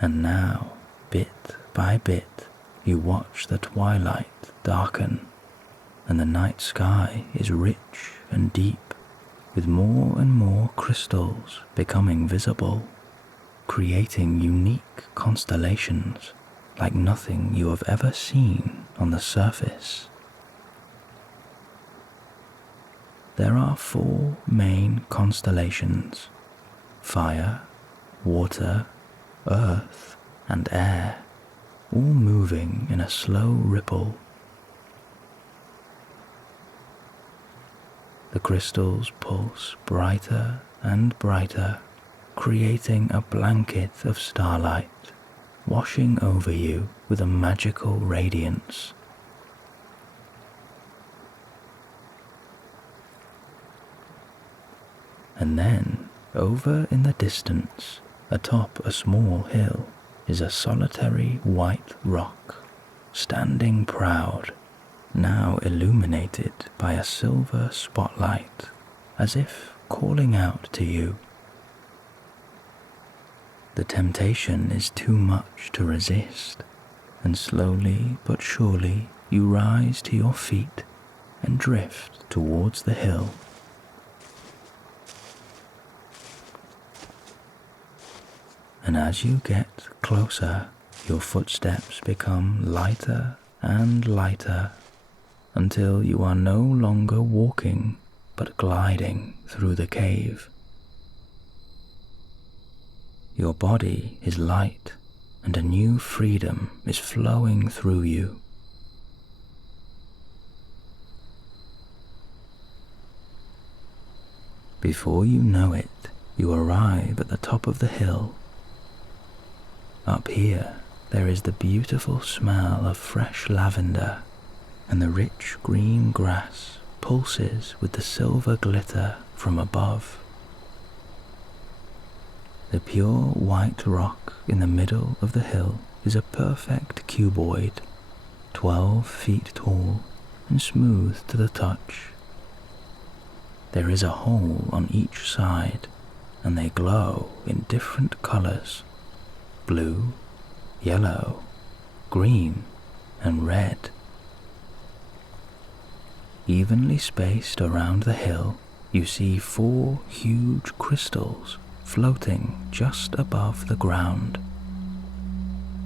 And now, bit by bit, you watch the twilight darken, and the night sky is rich and deep, with more and more crystals becoming visible, creating unique constellations like nothing you have ever seen on the surface. There are 4 main constellations: fire, water, earth, and air, all moving in a slow ripple. The crystals pulse brighter and brighter, creating a blanket of starlight, washing over you with a magical radiance. And then, over in the distance, atop a small hill, is a solitary white rock, standing proud, now illuminated by a silver spotlight, as if calling out to you. The temptation is too much to resist, and slowly but surely you rise to your feet and drift towards the hill. And as you get closer, your footsteps become lighter and lighter, until you are no longer walking but gliding through the cave. Your body is light, and a new freedom is flowing through you. Before you know it, you arrive at the top of the hill. Up here, there is the beautiful smell of fresh lavender, and the rich green grass pulses with the silver glitter from above. The pure white rock in the middle of the hill is a perfect cuboid, 12 feet tall and smooth to the touch. There is a hole on each side, and they glow in different colors: blue, yellow, green, and red. Evenly spaced around the hill, you see 4 huge crystals floating just above the ground.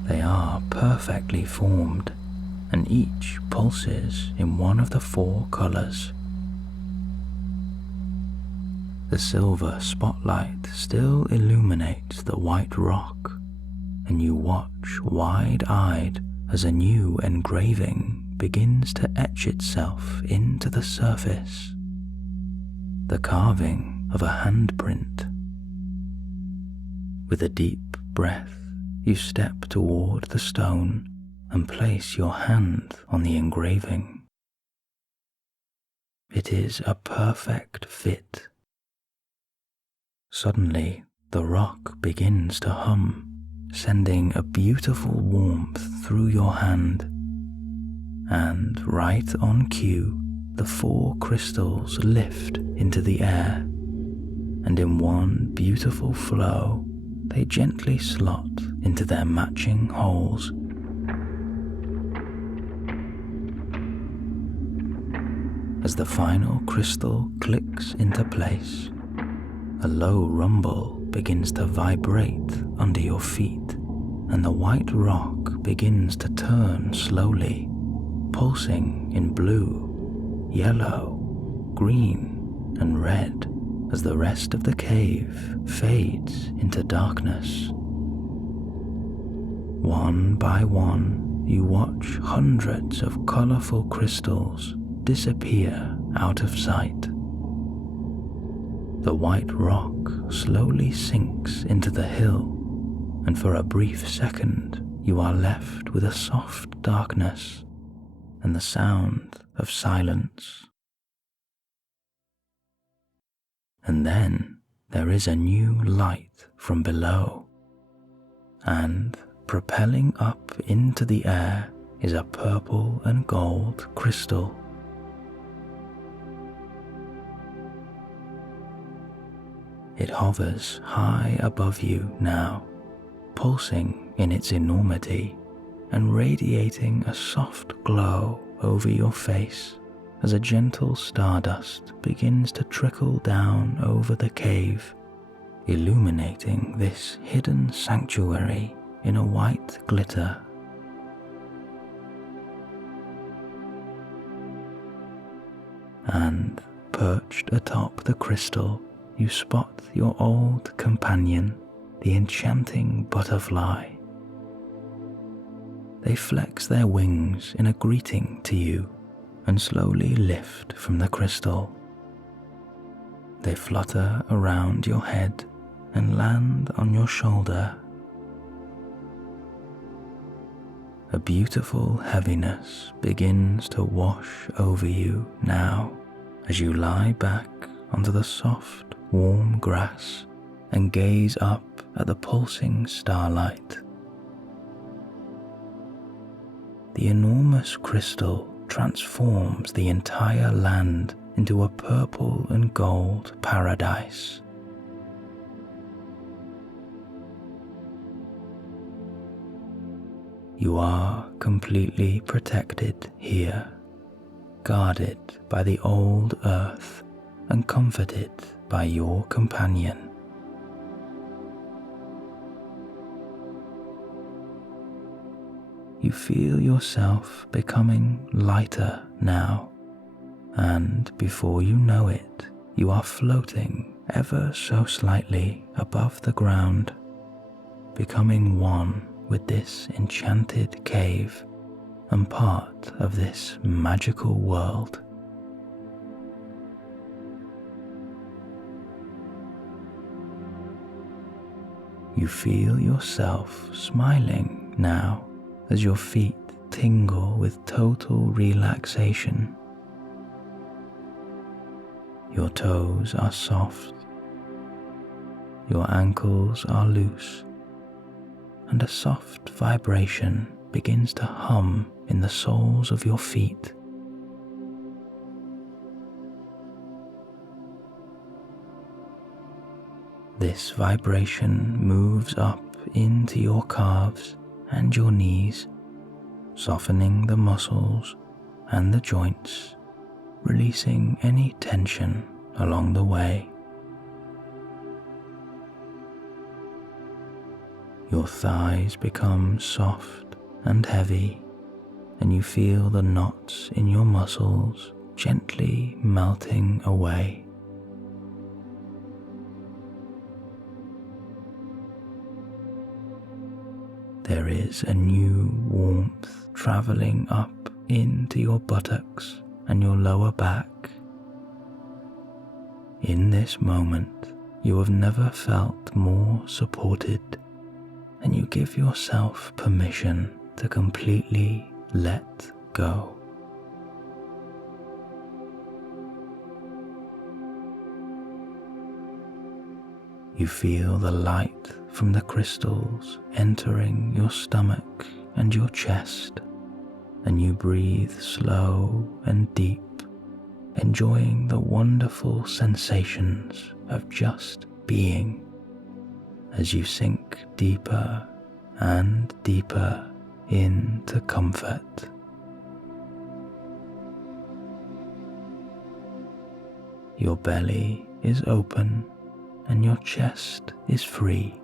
They are perfectly formed, and each pulses in one of the 4 colors. The silver spotlight still illuminates the white rock, and you watch wide-eyed as a new engraving begins to etch itself into the surface. The carving of a handprint. With a deep breath, you step toward the stone and place your hand on the engraving. It is a perfect fit. Suddenly, the rock begins to hum, sending a beautiful warmth through your hand. And right on cue, the 4 crystals lift into the air, and in one beautiful flow, they gently slot into their matching holes. As the final crystal clicks into place, a low rumble begins to vibrate under your feet, and the white rock begins to turn slowly, pulsing in blue, yellow, green, and red as the rest of the cave fades into darkness. One by one, you watch hundreds of colorful crystals disappear out of sight. The white rock slowly sinks into the hill, and for a brief second you are left with a soft darkness and the sound of silence. And then there is a new light from below, and propelling up into the air is a purple and gold crystal. It hovers high above you now, pulsing in its enormity and radiating a soft glow over your face as a gentle stardust begins to trickle down over the cave, illuminating this hidden sanctuary in a white glitter. And perched atop the crystal, you spot your old companion, the enchanting butterfly. They flex their wings in a greeting to you and slowly lift from the crystal. They flutter around your head and land on your shoulder. A beautiful heaviness begins to wash over you now as you lie back onto the soft, warm grass and gaze up at the pulsing starlight. The enormous crystal transforms the entire land into a purple and gold paradise. You are completely protected here, guarded by the old earth and comforted by your companion. You feel yourself becoming lighter now, and before you know it, you are floating ever so slightly above the ground, becoming one with this enchanted cave and part of this magical world. You feel yourself smiling now as your feet tingle with total relaxation. Your toes are soft, your ankles are loose, and a soft vibration begins to hum in the soles of your feet. This vibration moves up into your calves and your knees, softening the muscles and the joints, releasing any tension along the way. Your thighs become soft and heavy, and you feel the knots in your muscles gently melting away. There is a new warmth traveling up into your buttocks and your lower back. In this moment, you have never felt more supported, and you give yourself permission to completely let go. You feel the light from the crystals entering your stomach and your chest, and you breathe slow and deep, enjoying the wonderful sensations of just being as you sink deeper and deeper into comfort. Your belly is open and your chest is free.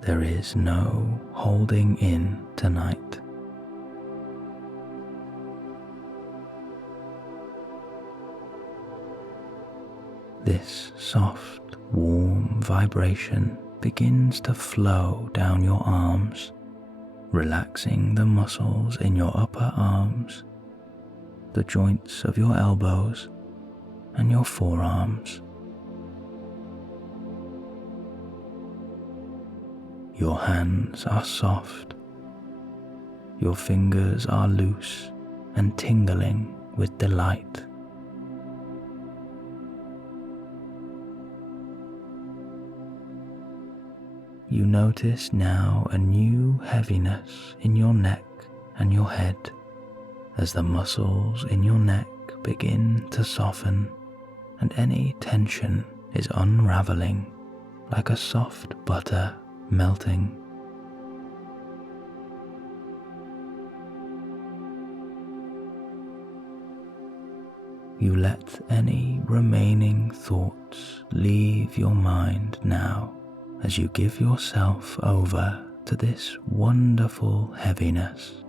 There is no holding in tonight. This soft, warm vibration begins to flow down your arms, relaxing the muscles in your upper arms, the joints of your elbows, and your forearms. Your hands are soft, your fingers are loose and tingling with delight. you notice now a new heaviness in your neck and your head as the muscles in your neck begin to soften and any tension is unraveling like a soft butter melting. You let any remaining thoughts leave your mind now as you give yourself over to this wonderful heaviness.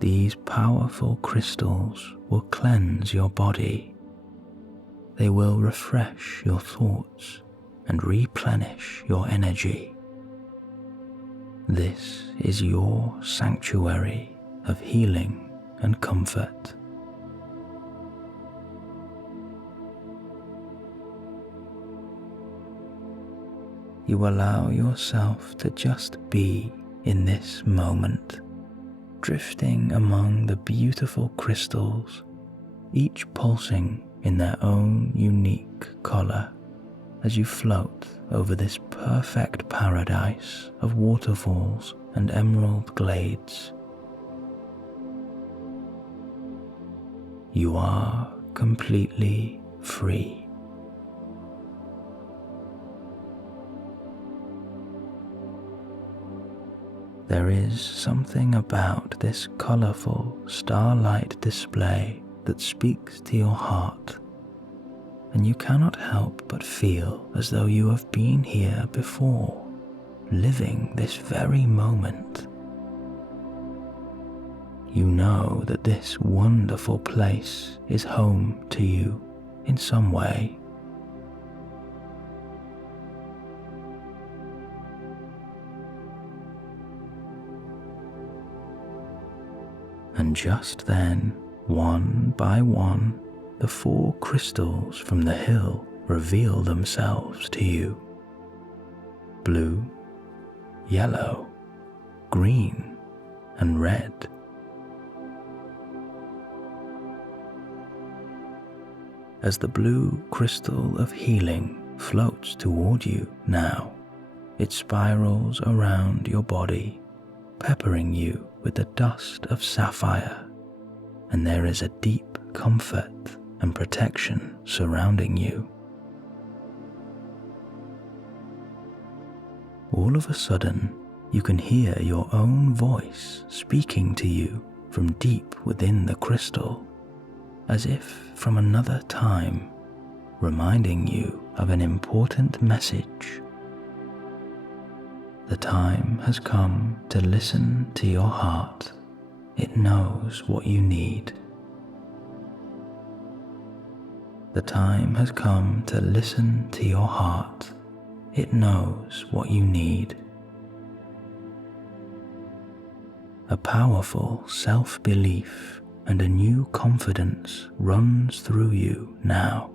These powerful crystals will cleanse your body. They will refresh your thoughts and replenish your energy. This is your sanctuary of healing and comfort. You allow yourself to just be in this moment, drifting among the beautiful crystals, each pulsing in their own unique color as you float over this perfect paradise of waterfalls and emerald glades. You are completely free. There is something about this colorful starlight display that speaks to your heart, and you cannot help but feel as though you have been here before, living this very moment. You know that this wonderful place is home to you in some way. And just then, one by one, the 4 crystals from the hill reveal themselves to you. Blue, yellow, green, and red. As the blue crystal of healing floats toward you now, it spirals around your body, peppering you with the dust of sapphire, and there is a deep comfort and protection surrounding you. All of a sudden, you can hear your own voice speaking to you from deep within the crystal, as if from another time, reminding you of an important message. The time has come to listen to your heart. It knows what you need. The time has come to listen to your heart. It knows what you need. A powerful self-belief and a new confidence runs through you now.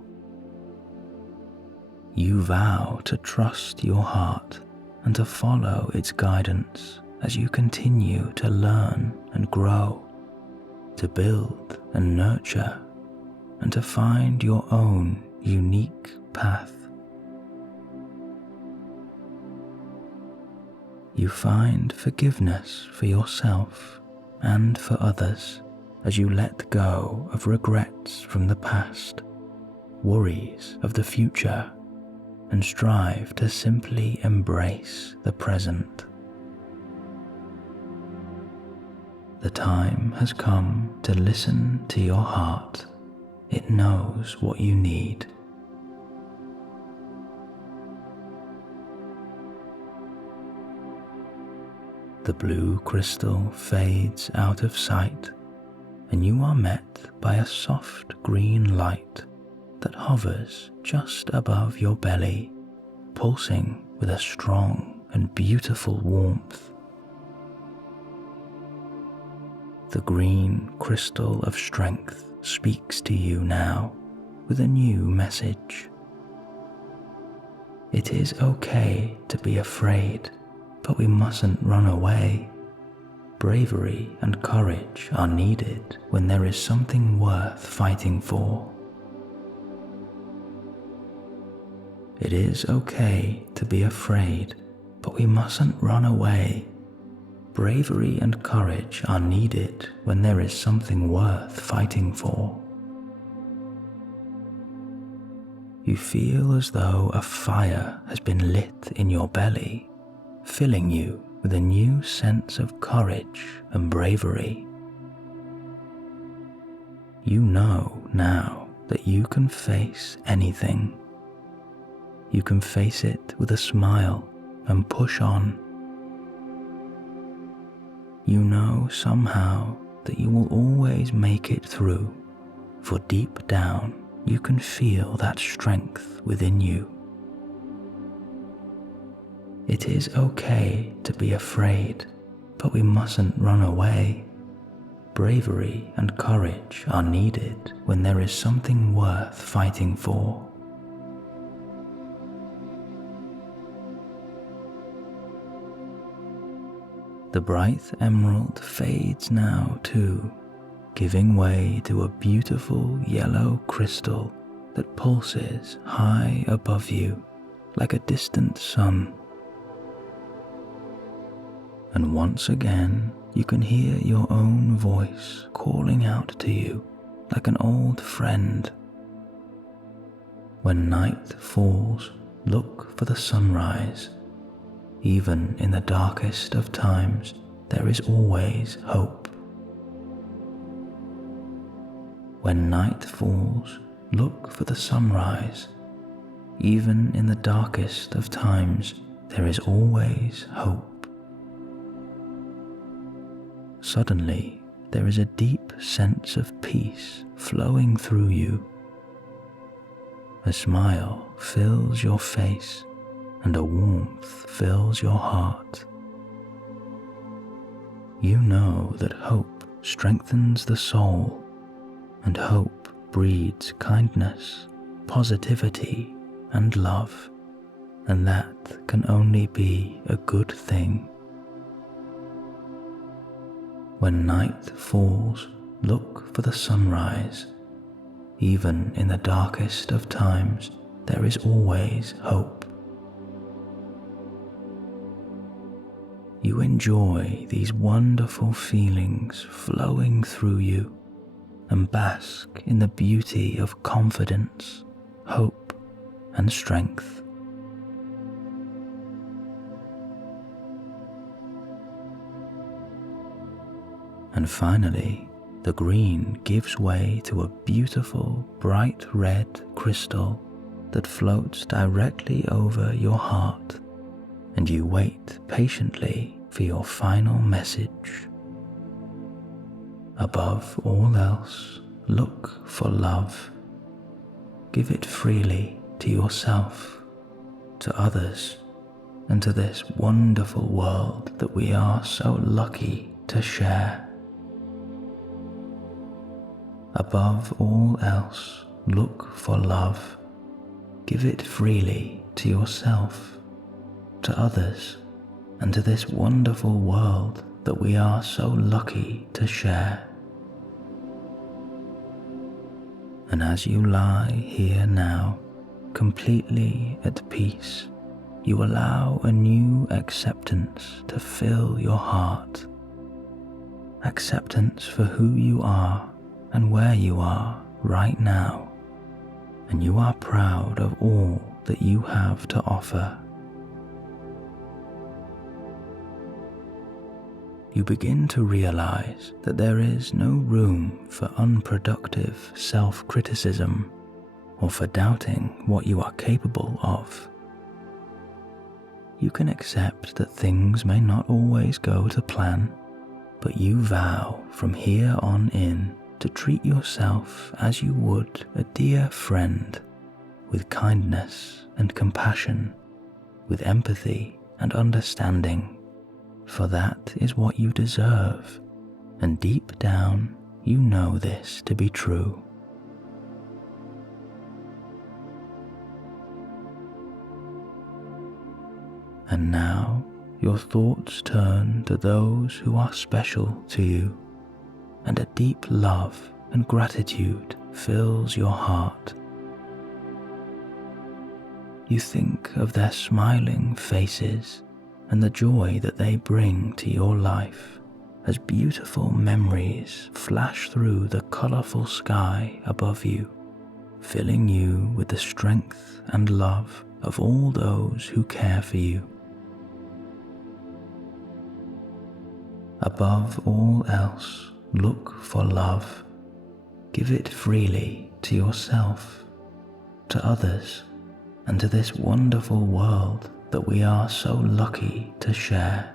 You vow to trust your heart and to follow its guidance as you continue to learn and grow, to build and nurture, and to find your own unique path. You find forgiveness for yourself and for others as you let go of regrets from the past, worries of the future, and strive to simply embrace the present. The time has come to listen to your heart. It knows what you need. The blue crystal fades out of sight, and you are met by a soft green light that hovers just above your belly, pulsing with a strong and beautiful warmth. The green crystal of strength speaks to you now with a new message. It is okay to be afraid, but we mustn't run away. Bravery and courage are needed when there is something worth fighting for. It is okay to be afraid, but we mustn't run away. Bravery and courage are needed when there is something worth fighting for. You feel as though a fire has been lit in your belly, filling you with a new sense of courage and bravery. You know now that you can face anything. You can face it with a smile and push on. You know somehow that you will always make it through, for deep down you can feel that strength within you. It is okay to be afraid, but we mustn't run away. Bravery and courage are needed when there is something worth fighting for. The bright emerald fades now too, giving way to a beautiful yellow crystal that pulses high above you like a distant sun. And once again, you can hear your own voice calling out to you like an old friend. When night falls, look for the sunrise. Even in the darkest of times, there is always hope. When night falls, look for the sunrise. Even in the darkest of times, there is always hope. Suddenly, there is a deep sense of peace flowing through you. A smile fills your face, and a warmth fills your heart. You know that hope strengthens the soul, and hope breeds kindness, positivity, and love, and that can only be a good thing. When night falls, look for the sunrise. Even in the darkest of times, there is always hope. You enjoy these wonderful feelings flowing through you and bask in the beauty of confidence, hope, and strength. And finally, the green gives way to a beautiful bright red crystal that floats directly over your heart, and you wait patiently for your final message. Above all else, look for love. Give it freely to yourself, to others, and to this wonderful world that we are so lucky to share. Above all else, look for love. Give it freely to yourself, to others, and to this wonderful world that we are so lucky to share. And as you lie here now, completely at peace, you allow a new acceptance to fill your heart. Acceptance for who you are and where you are right now, and you are proud of all that you have to offer. You begin to realize that there is no room for unproductive self-criticism or for doubting what you are capable of. You can accept that things may not always go to plan, but you vow from here on in to treat yourself as you would a dear friend, with kindness and compassion, with empathy and understanding, for that is what you deserve, and deep down you know this to be true. And now your thoughts turn to those who are special to you, and a deep love and gratitude fills your heart. you think of their smiling faces and the joy that they bring to your life as beautiful memories flash through the colourful sky above you, filling you with the strength and love of all those who care for you. Above all else, look for love. Give it freely to yourself, to others, and to this wonderful world that we are so lucky to share.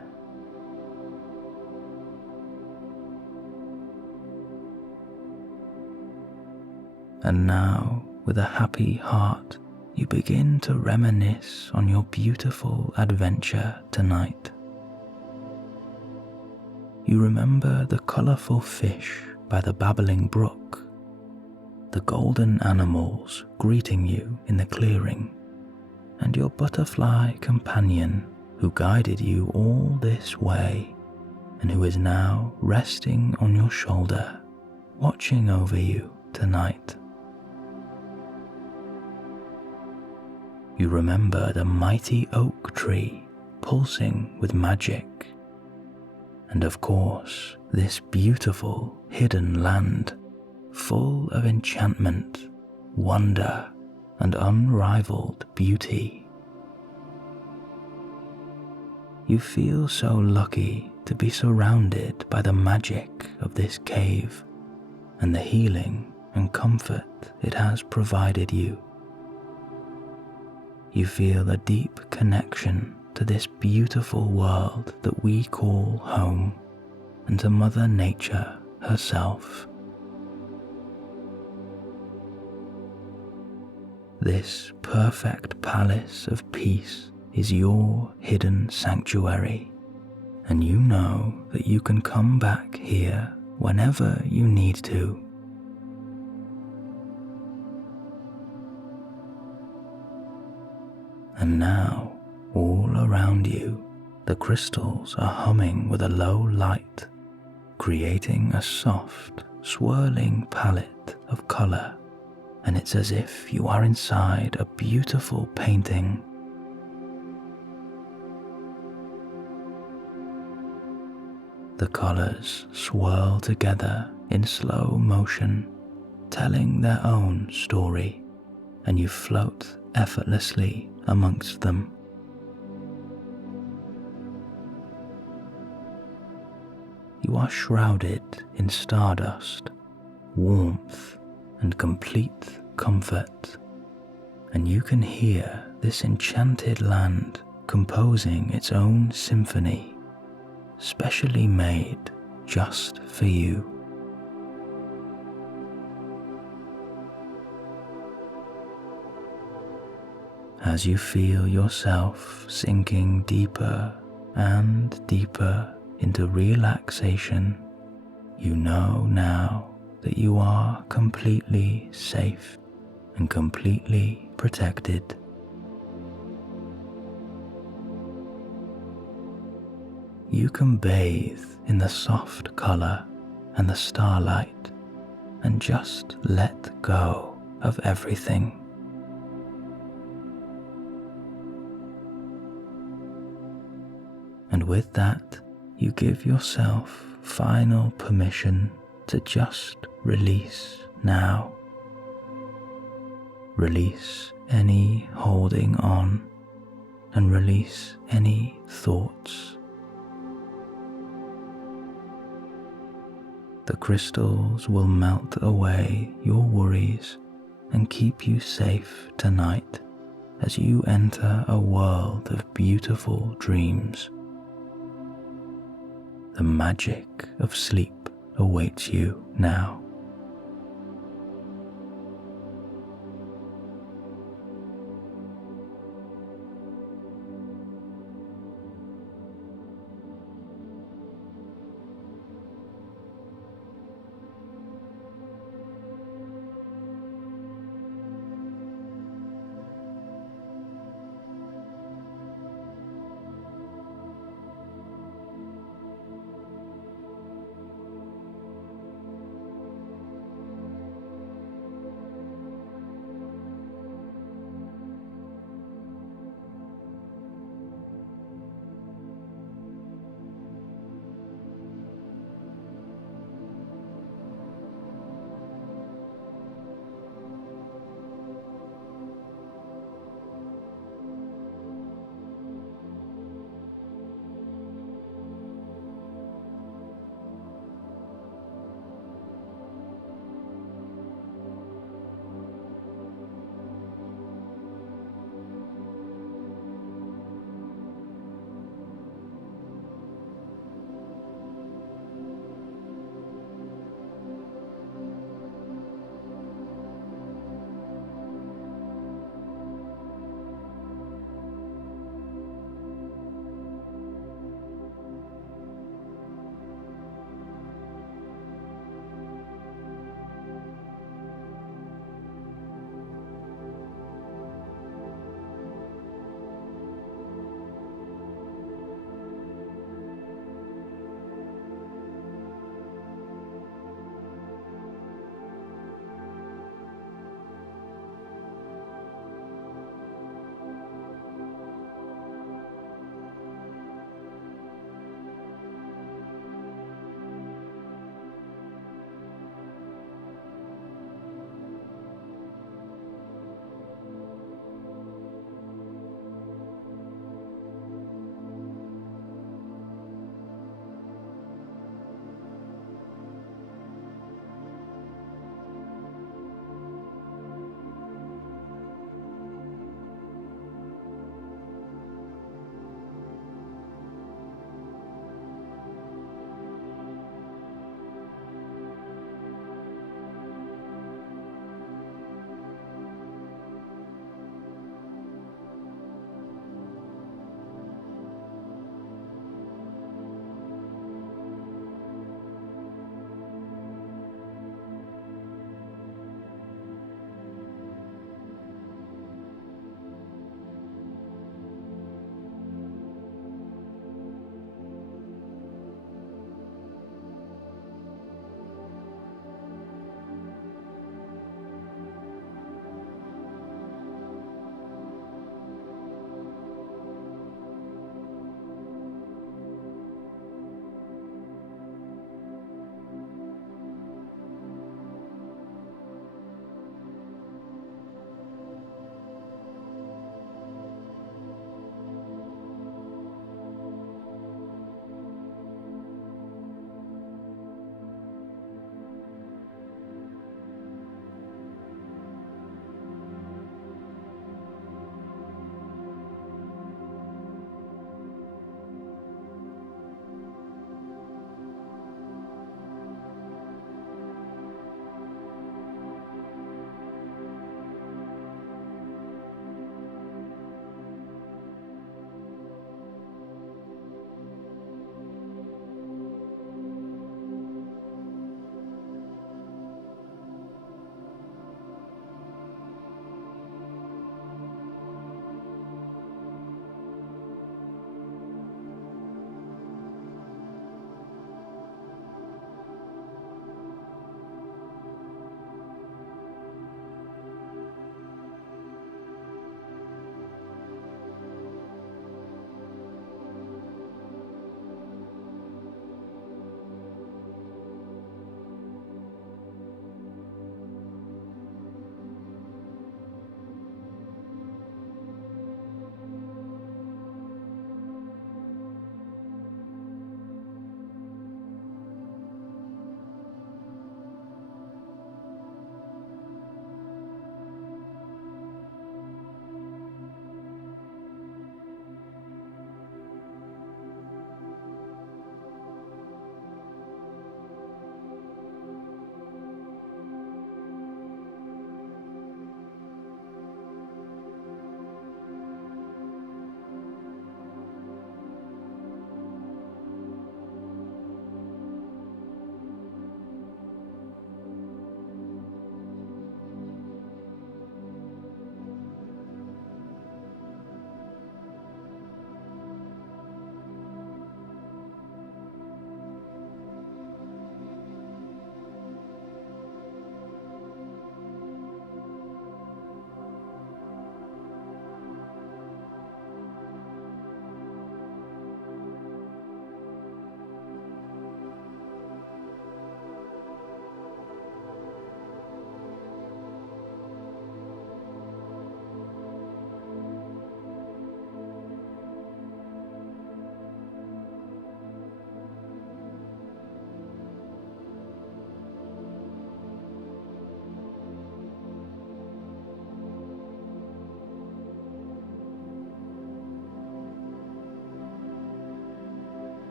And now, with a happy heart, you begin to reminisce on your beautiful adventure tonight. You remember the colourful fish by the babbling brook, the golden animals greeting you in the clearing, and your butterfly companion who guided you all this way and who is now resting on your shoulder, watching over you tonight. You remember the mighty oak tree pulsing with magic, and of course this beautiful hidden land full of enchantment, wonder, and unrivaled beauty. You feel so lucky to be surrounded by the magic of this cave and the healing and comfort it has provided you. You feel a deep connection to this beautiful world that we call home and to Mother Nature herself. This perfect palace of peace is your hidden sanctuary, and you know that you can come back here whenever you need to. And now, all around you, the crystals are humming with a low light, creating a soft, swirling palette of colour, and it's as if you are inside a beautiful painting. The colours swirl together in slow motion, telling their own story, and you float effortlessly amongst them. You are shrouded in stardust, warmth, and complete comfort, and you can hear this enchanted land composing its own symphony, specially made just for you. As you feel yourself sinking deeper and deeper into relaxation, you know now that you are completely safe and completely protected. You can bathe in the soft colour and the starlight and just let go of everything. And with that, you give yourself final permission to just release now. Release any holding on and release any thoughts. The crystals will melt away your worries and keep you safe tonight as you enter a world of beautiful dreams. The magic of sleep awaits you now.